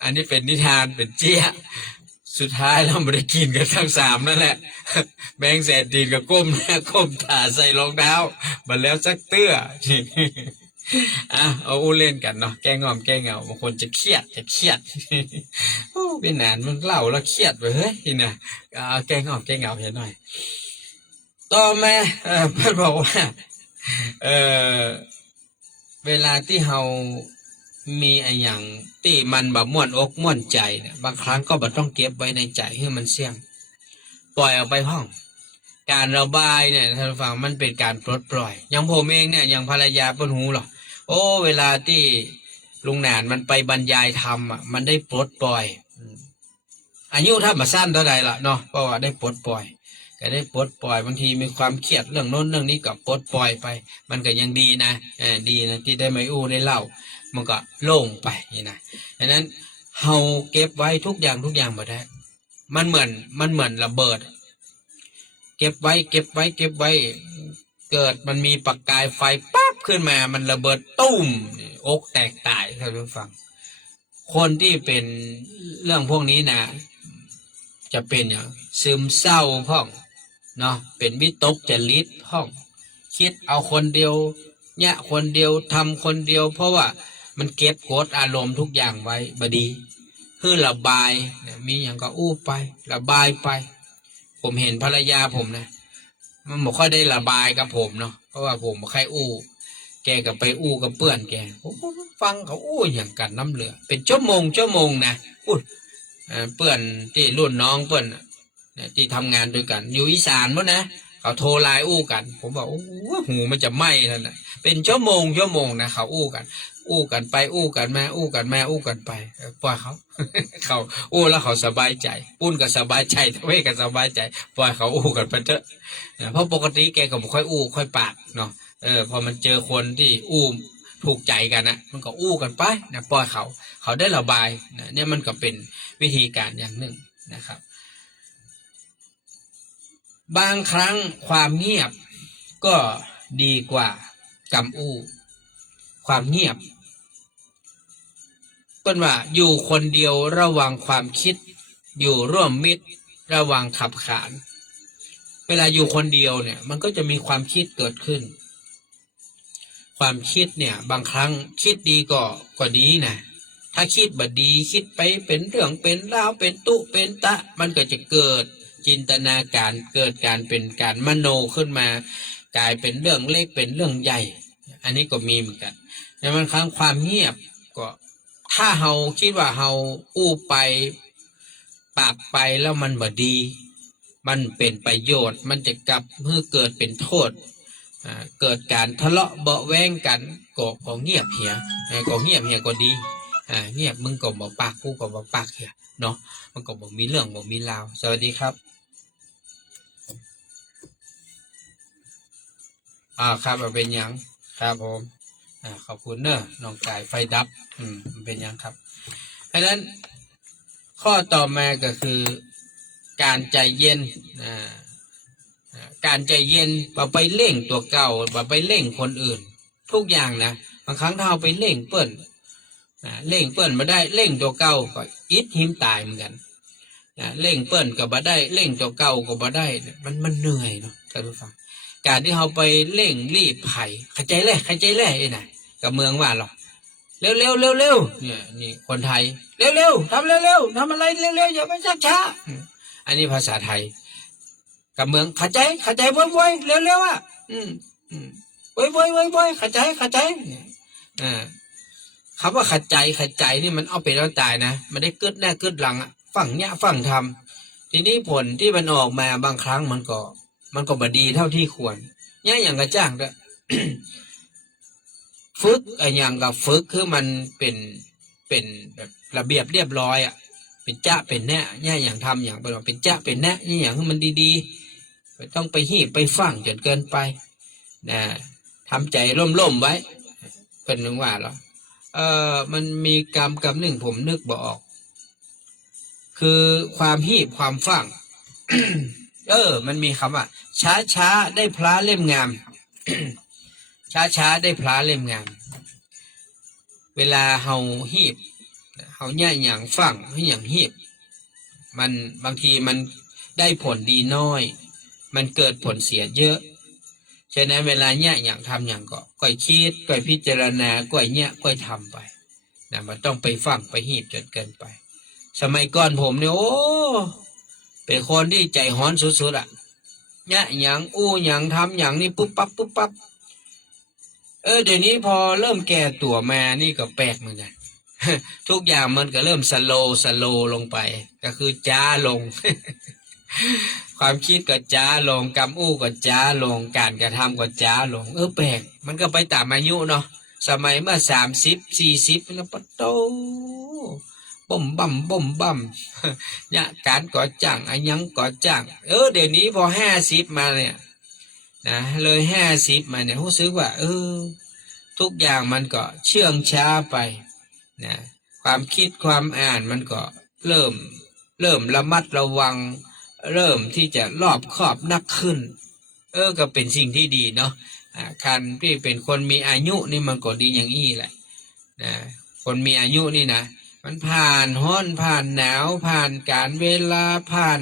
อันนี้เป็นนิทานเป็นเจี๊ยสุดท้ายเราไม่ได้กินกันทั้ง3นั่นแหละ แมงแสนตีนก็ก้มหน้าก้มตาใส่รองเท้ามาแล้วสักเตื้อ เอาอู้เล่นกันเนาะแก้งอมแก้เหงาบางคนจะเครียด โอ้พี่นานมันเล่าแล้วเครียดไปเฮ้ยนะเอาแก้งอมแก้เหงาเห็นหน่อยต่อมาเพื่อนบอกว่าเวลาที่เรามีไอ้อย่างที่มันแบบม่วนอกม่วนใจเนี่ยบางครั้งก็บ่ต้องเก็บไว้ในใจให้มันเสี่ยงปล่อยออกไปห้องการระบายเนี่ยท่านฟังมันเป็นการปลดปล่อยอย่างผมเองเนี่ยอย่างภรรยาเปิ้นหูหรอโอ้เวลาที่ลุงหนานมันไปบรรยายธรรมมันได้ปลดปล่อยอายุถ้ามาสั้นเท่าไหร่ล่ะเนาะเพราะว่าได้ปลดปล่อยก็ได้ปลดปล่อยบางทีมีความเครียดเรื่องโน้นเรื่องนี้ก็ปลดปล่อยไปมันก็ยังดีนะดีนะที่ได้มาอู้ได้เล่ามันก็โล่งไปนี่นะดังนั้นเฮาเก็บไว้ทุกอย่างบ่ได้มันเหมือนระเบิดเก็บไว้เกิดมันมีประกายไฟปั๊บขึ้นมามันระเบิดตุ้มอกแตกตายท่านผู้ฟังคนที่เป็นเรื่องพวกนี้นะจะเป็นอย่างซึมเศร้าพ่องเนาะเป็นวิตกจริตพ่องคิดเอาคนเดียวเนี่ยคนเดียวทำคนเดียวเพราะว่ามันเก็บกดอารมณ์ทุกอย่างไว้บดีเพื่อระบายมีอย่างก็อู้ไประบายไปผมเห็นภรรยาผมนะมันไม่ค่อยได้ระบายกับผมเนาะเพราะว่าผมไม่ค่อยอู้แกก็ไปอู้กับเพื่อนแกผมฟังเขาอู้อย่างกันน้ำเหลือเป็นชั่วโมงนะอู้เพื่อนที่รุ่นน้องเพื่อนที่ทำงานด้วยกันอยู่อีสานมั้งนะเขาโทรไลน์อู้กันผมบอกโอ้หูมันจะไหม้แล้วนะเป็นชั่วโมงนะเขาอู้กันไปอู้กันมาอู้กันไปปล่อยเขา เขาอู้แล้วเขาสบายใจปุ้นก็สบายใจทเวก็สบายใจปล่อยเขาอู้กันไปเถอะเพราะปกติแกก็ไม่ค่อยอู้ค่อยปากเนาะพอมันเจอคนที่อู้ ถูกใจกันนะมันก็อู้กันไปนะปล่อยเขาได้ระบายนะเนี่ยมันก็เป็นวิธีการอย่างหนึ่งนะครับบางครั้งความเงียบก็ดีกว่ากำอู้ความเงียบเป็นว่าอยู่คนเดียวระวังความคิดอยู่ร่วมมิตรระวังขับขานเวลาอยู่คนเดียวเนี่ยมันก็จะมีความคิดเกิดขึ้นความคิดเนี่ยบางครั้งคิดดีก็ดีนะถ้าคิดบ่ดีคิดไปเป็นเรื่องเป็นราวเป็นตุเป็นตะมันก็จะเกิดจินตนาการเกิดการเป็นการมโนขึ้นมากลายเป็นเรื่องเล็กเป็นเรื่องใหญ่อันนี้ก็มีเหมือนกันแต่บางครั้งความเงียบก็ถ้าเฮาคิดว่าเฮาอู้ไปปากไปแล้วมันบ่ดีมันเป็นประโยชน์มันจะกลับเพื่อเกิดเป็นโทษเกิดการทะเลาะเบาะแว้งกันก็เงียบเหียก็เงียบเหียก็ดีเงียบมึงก็บอกปากกูก็บอกปากเหียเนาะมันก็บอกมีเรื่องบอกมีราวสวัสดีครับครับมันเป็นยังครับผมขอบคุณเนอะน้องกายไฟดับมันเป็นยังครับเพราะนั้นข้อต่อมาก็คือการใจเย็นการใจเย็นไปเร่งตัวเก่าไปเร่งคนอื่นทุกอย่างนะบางครั้งถ้าเราไปเร่งเปิ้นเร่งเปิ้นมาได้เร่งตัวเก่าก็อิดหิมตายเหมือนกันเร่งเปิ้นก็บ่ได้เร่งตัวเก่าก็บ่ได้มันเหนื่อยเนาะท่านผู้ฟังการที่เราไปเร่งรีบไผ่ขใจแล่ไอ้น่ะกับเมืองว่าหรอกเร็วเนี่ยนี่คนไทยเร็วทำเร็วทำอะไรเร็วอย่าไปช้าอันนี้ภาษาไทยกับเมืองขัดใจไวเร็วอ่ะไวขัดใจคำว่าขัดใจนี่มันเอาไปแล้วตายนะมันได้เกิดหน้าเกิดหลังอ่ะฝั่งเนี้ยฝั่งทำทีนี้ผลที่มันออกมาบางครั้งมันก็บ่ดีเท่าที่ควรเนี่ยอย่างกระจ้างด้วย ฝึกอย่างกับฝึกคือมันเป็นแบบระเบียบเรียบร้อยอ่ะเป็นจ้าเป็นแน่เนี่ยอย่างทำอย่างเป็นจ้าเป็นแน่เนี่ยอย่างให้มันดีๆไม่ต้องไปหีบไปฟังจนเกินไปนะทำใจร่มไว้เป็นนึงว่าเหรอมันมีกรรมหนึ่งผมนึกบ่ออกคือความหีบความฟัง มันมีคำว่าช้าได้พระเล่มงาม ช้าได้พระเล่มงามเวลาเฮาหีบเฮาเนี่ยอย่างฟังให้อย่างหีบมันบางทีมันได้ผลดีน้อยมันเกิดผลเสียเยอะฉะนั้นเวลาเนี่ยอย่างทำอย่างก็คิดก็พิจารณาก็เนี่ยก็ทำไปนะมันต้องไปฟังไปหีบจนเกินไปสมัยก่อนผมเนี่ยโอ้เป็นคนที่ใจฮ้อนสุดๆอ่ะเนี่ยอย่างอู้อย่างทำอย่างนี้ปุ๊บปั๊บเดี๋ยวนี้พอเริ่มแก่ตัวมานี่ก็แปลกเหมือนกัน ทุกอย่างมันก็เริ่มสโลลงไปก็คือจ้าลง ความคิดก็จ้าลงกำอู้ก็จ้าลงการกระทำก็จ้าลงแปลกมันก็ไปตามอายุเนาะสมัยเมื่อ30-40มันก็ปะโตบ่มบั่ม เนี่ยการก่อจ้างอันยังก่อจ้างเดี๋ยวนี้พอ50มาเนี่ยนะเลย50มาเนี่ยรู้สึกว่าทุกอย่างมันก็เชื่องช้าไปนะความคิดความอ่านมันก็เริ่มระมัดระวังเริ่มที่จะรอบคอบนักขึ้นก็เป็นสิ่งที่ดีเนาะการที่เป็นคนมีอายุนี่มันก็ดีอย่างอี้แหละนะคนมีอายุนี่นะมันผ่านร้อนผ่านหนาวผ่านการเวลาผ่าน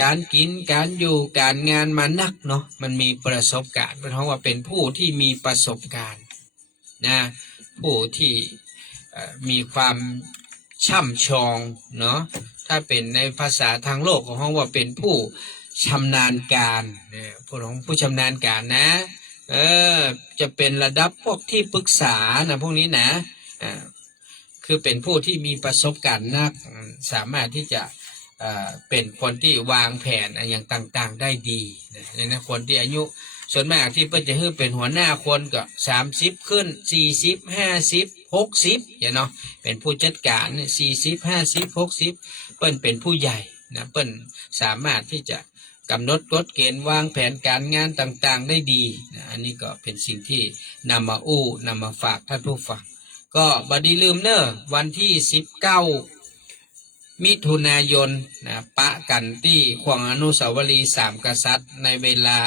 การกินการอยู่การงานมานักเนาะมันมีประสบการณ์เพราะว่าเป็นผู้ที่มีประสบการณ์นะผู้ที่มีความช่ำชองเนาะถ้าเป็นในภาษาทางโลกของเขาว่าเป็นผู้ชำนาญการผู้ชำนาญการนะจะเป็นระดับพวกที่ปรึกษานะพวกนี้นะคือเป็นผู้ที่มีประสบการณ์นักสามารถที่จะเป็นคนที่วางแผนอย่างต่างๆได้ดีนะคนที่อายุส่วนมากที่เพิ่นจะให้เป็นหัวหน้าคนก็30ขึ้น40 50 60อย่างเนาะเป็นผู้จัดการ40 50 60เปิ้นเป็นผู้ใหญ่นะเปิ้นสามารถที่จะ กำหนดกฎเกณฑ์วางแผนการงานต่างๆได้ดีนะอันนี้ก็เป็นสิ่งที่นำมานำมาฝากท่านผู้ฟังก็บัดนี้ลืมเนอะวันที่19มิถุนายนนะปะกันที่ขวงอนุสาวรีย์สามกษัตริย์ในเวลา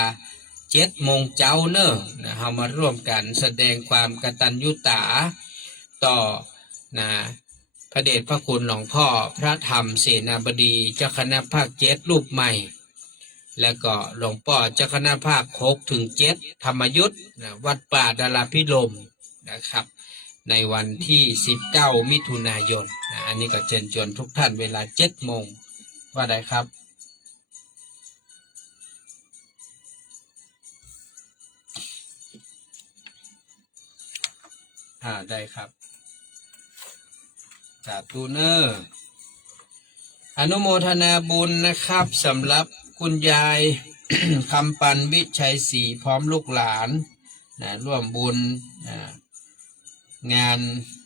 7 โมงเจ้าเนอะนะเรามาร่วมกันแสดงความกตัญญูตาต่อนะพระเดชพระคุณหลวงพ่อพระธรรมเสนาบดีเจ้าคณะภาค7รูปใหม่และก็หลวงพ่อเจ้าคณะภาค6 ถึง 7ธรรมยุทธนะวัดป่าดาราพิรมย์นะครับในวันที่19มิถุนายนนะอันนี้ก็เชิญชวนทุกท่านเวลา7 โมงว่าได้ครับได้ครับสาธุเนอร์อนุโมทนาบุญนะครับสำหรับคุณยาย คำปันวิชัยศรีพร้อมลูกหลานนะร่วมบุญงาน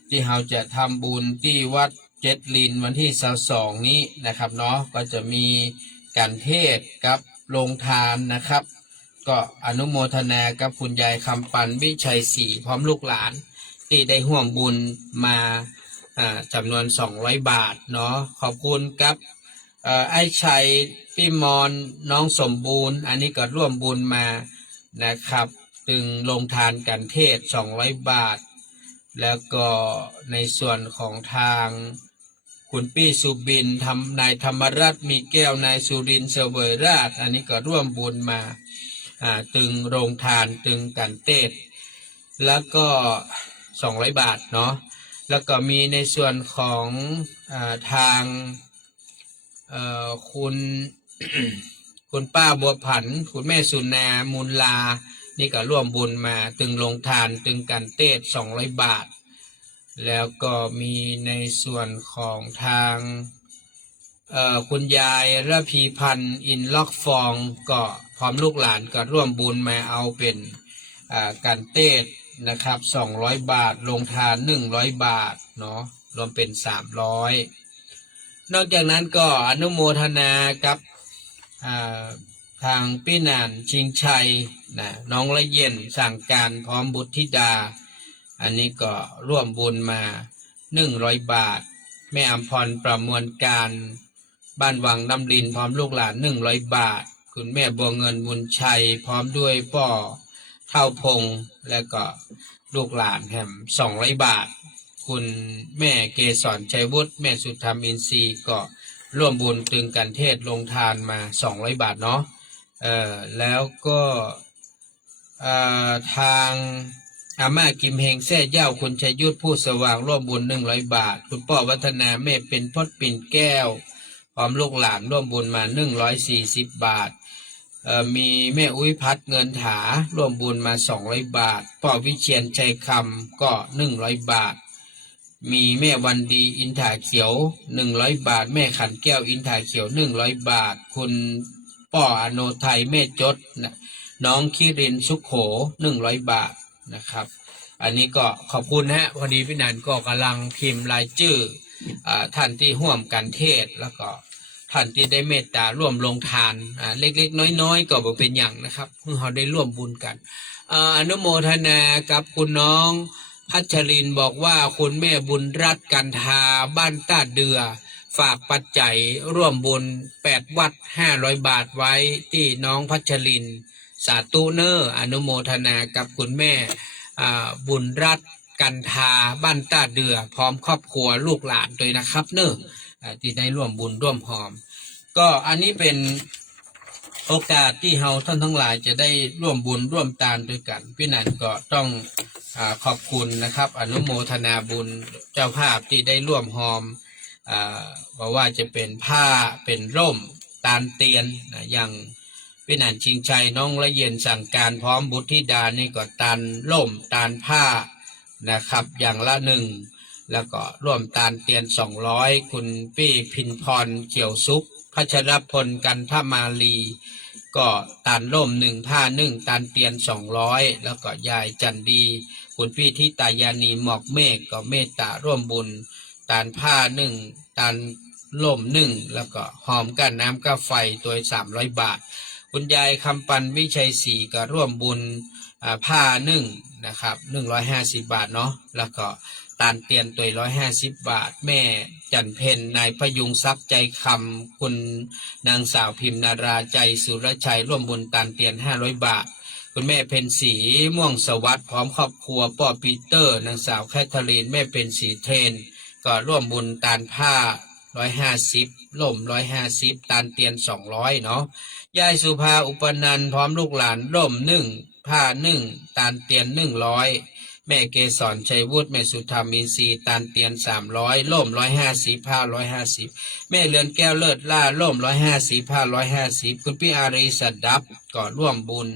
ที่เราจะทำบุญที่วัดเจ็ดลินวันที่22นี้นะครับเนาะก็จะมีการเทศกับโรงทานนะครับก็อนุโมทนากับคุณยายคำปันวิชัยศรีพร้อมลูกหลานที่ได้ห่วมบุญมาจำนวน200 บาทเนาะขอบคุณครับไอ้ชัยพี่มอนน้องสมบูรณ์อันนี้ก็ร่วมบุญมานะครับถึงลงทานกันเทศ200 บาทแล้วก็ในส่วนของทางคุณปี้สุบินนายธรรมรัตน์มีแก้วนายสุรินทร์เสวยราชอันนี้ก็ร่วมบุญมาตึงโรงทานตึงกันเทศแล้วก็200 บาทเนาะแล้วก็มีในส่วนของทางคุณ คุณป้าบัวผันคุณแม่สุนามูลลานี่ก็ร่วมบุญมาตึงลงทานตึงกันเทศ200 บาทแล้วก็มีในส่วนของทางคุณยายระพีพันธ์อินล็อกฟองก็พร้อมลูกหลานก็ร่วมบุญมาเอาเป็นกันเทศนะครับ200 บาทลงทาน100 บาทเนาะรวมเป็น300นอกจากนั้นก็อนุโมทนากับทางพี่นานชิงชัยนะน้องละเย็นสั่งการพร้อมบุตรธิดาอันนี้ก็ร่วมบุญมา100 บาทแม่อำพรประมวลการบ้านวังน้ำลินพร้อมลูกหลาน100 บาทคุณแม่บัวเงินบุญชัยพร้อมด้วยพ่อเท่าพงและก็ลูกหลานแถม200 บาทคุณแม่เกษรชัยวุฒิแม่สุธรรมอินทรีย์ก็ร่วมบุญตึงกันเทศลงทานมา200 บาทเนาะแล้วก็ทางอาม่ากิมเฮงแซ่เย่าคุณชัยยุทธผู้สว่างร่วมบุญ100 บาทคุณป้อวัฒนาแม่เป็นพดปิ่นแก้วพร้อมลูกหลานร่วมบุญมา140 บาทมีแม่อุ้ยพัดเงินถาร่วมบุญมา200 บาทพ่อวิเชียรชัยคำก็100 บาทมีแม่วันดีอินถาเขียว100 บาทแม่ขันแก้วอินถาเขียว100 บาทคุณป้ออโนไทยแม่จดน้องคิรินสุขโข100 บาทนะครับอันนี้ก็ขอบคุณฮะพอดีพี่นันก็กำลังพิมพ์รายชื่อท่านที่ร่วมกันเทศแล้วก็ท่านที่ได้เมตตาร่วมลงทานเล็กๆน้อยๆก็บ่เป็นอย่างนะครับเพื่อเราได้ร่วมบุญกันอนุโมทนากับคุณน้องพัชรินบอกว่าคุณแม่บุญรัตน์กันทาบ้านต้าเดือฝากปัจจัยร่วมบุญ8 วัด500 บาทไว้ที่น้องพัชรินสาธุเนอร์อนุโมทนากับคุณแม่บุญรัตน์กันทาบ้านต้าเดือพร้อมครอบครัวลูกหลานด้วยนะครับเนอะที่ได้ร่วมบุญร่วมหอมก็อันนี้เป็นโอกาสที่เราท่านทั้งหลายจะได้ร่วมบุญร่วมทานด้วยกันพี่นันก็ต้องขอบคุณนะครับอนุโมทนาบุญเจ้าภาพที่ได้ร่วมหอมบอกว่าจะเป็นผ้าเป็นร่มตาลเตียนอย่างพี่นันชิงชัยน้องละเย็นสั่งการพร้อมบุตรธิดานี่ก็ตาลร่มตาลผ้านะครับอย่างละ1แล้วก็ร่วมตาลเตียน200คุณปี้พินพรเกี่ยวสุขพัชรพลกันทมาลีก็ตาลร่ม1ผ้า1ตาลเตียน200แล้วก็ยายจันดีคุณพี่ที่ตายานีหมอกเมฆก็เมตตาร่วมบุญตาลผ้า1ตาล ล่มหนึ่งแล้วก็หอมก้านน้ำก้าไฟตัว300 บาทคุณยายคำปันวิชัยศรีก็ร่วมบุญผ้านึ่งนะครับ150 บาทเนาะแล้วก็ตาลเตียนตัว150 บาทแม่จันเพนนายพยุงทรัพย์ใจคำคุณนางสาวพิมนาราใจสุรชัยร่วมบุญตาลเตียน500 บาทคุณแม่เพนสีม่วงสวัสดิ์พร้อมครอบครัวป้อปีเตอร์นางสาวแคทเธอรีนแม่เพนสีเทรนก็ร่วมบุญตาลผ้า150ล่ม150ตาลเตียน200เนาะยายสุภาอุปนันท์พร้อมลูกหลานร่ม1ผ้า1ตาลเตียน100แม่เกศรชัยวุฒิแม่สุธามินทรีตาลเตียน300ล่ม150ผ้า150แม่เรือนแก้วเลิศล่าล่ม150ผ้า150คุณพี่อารีสัดดับก็ร่วมบุญ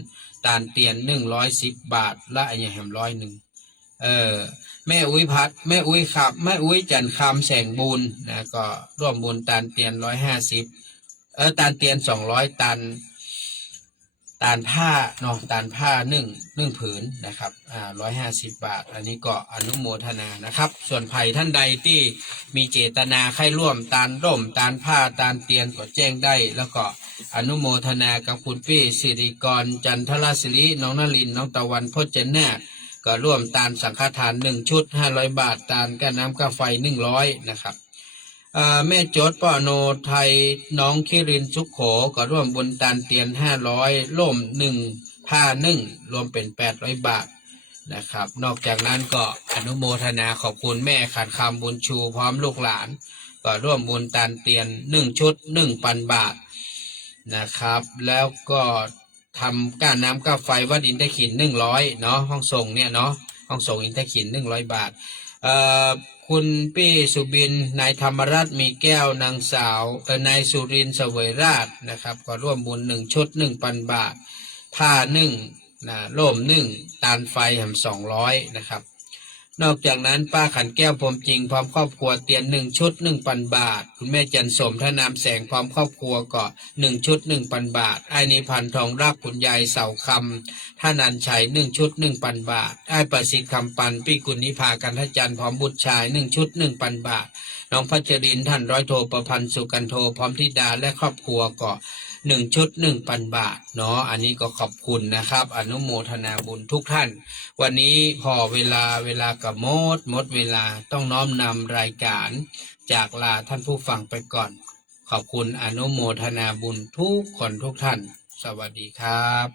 ตาลเตียน110 บาทและอันยังแหม101แม่อุ้ยพัดแม่อุ้ยขับแม่อุ้ยจันคำแสงบุญนะก็ร่วมบุญตาลเตียน150ตาลเตียน200ตาลผ้าเนาะตาลผ้าหนึ่งผืนนะครับ150 บาทอันนี้ก็อนุโมทนานะครับส่วนไผ่ท่านใดที่มีเจตนาใครร่วมตาลร่มตาลผ้าตาลเตียนก็แจ้งได้แล้วก็อนุโมทนากับคุณพี่สิริกรจันทรศิริน้องนลินน้องตะวันพจน์นาก็ร่วมตาลสังฆทาน1 ชุด500 บาทตาลก้านน้ำก้าไฟ100นะครับแม่โจทย์ป้อโนไทยน้องคิรินสุขโขก็ร่วมบุญตาลเตียน500ล่ม1ผ้า1รวมเป็น800 บาทนะครับนอกจากนั้นก็อนุโมทนาขอบคุณแม่ขันคำบุญชูพร้อมลูกหลานก็ร่วมบุญตาลเตียน1 ชุด1,000 บาทนะครับแล้วก็ทำก้านน้ำก้าไฟวัดอินทขิน100เนาะห้องส่งเนี่ยเนาะห้องส่งอินทขิน100 บาทคุณปี้สุบินนายธรรมรัตน์มีแก้วนางสาวนายสุรินทร์เสวยราชนะครับก็ร่วมบุญ1 ชุด1,000 บาทผ้าล่มตาลไฟแหม200นะครับนอกจากนั้นป้าขันแก้วพรมจริงพร้อมครอบครัวเตียน1 ชุด1,000 บาทคุณแม่จันสมท่านามแสงพร้อมครอบครัวก็1 ชุด1,000 บาทไอ้นิพันธ์ทองรักคุณยายเสาคำท่านันชัย1 ชุด1,000 บาทไอ้ประสิทธิ์คำปันพี่กุลนิพากันทจันทร์พร้อมบุตรชาย1 ชุด1,000 บาทน้องพัชรินท่านร้อยโทประพันธ์สุกันโทพร้อมธิดาและครอบครัวก็1 ชุด1,000 บาทเนาะอันนี้ก็ขอบคุณนะครับอนุโมทนาบุญทุกท่านวันนี้พอเวลากับหมดเวลาต้องน้อมนำรายการจากลาท่านผู้ฟังไปก่อนขอบคุณอนุโมทนาบุญทุกคนทุกท่านสวัสดีครับ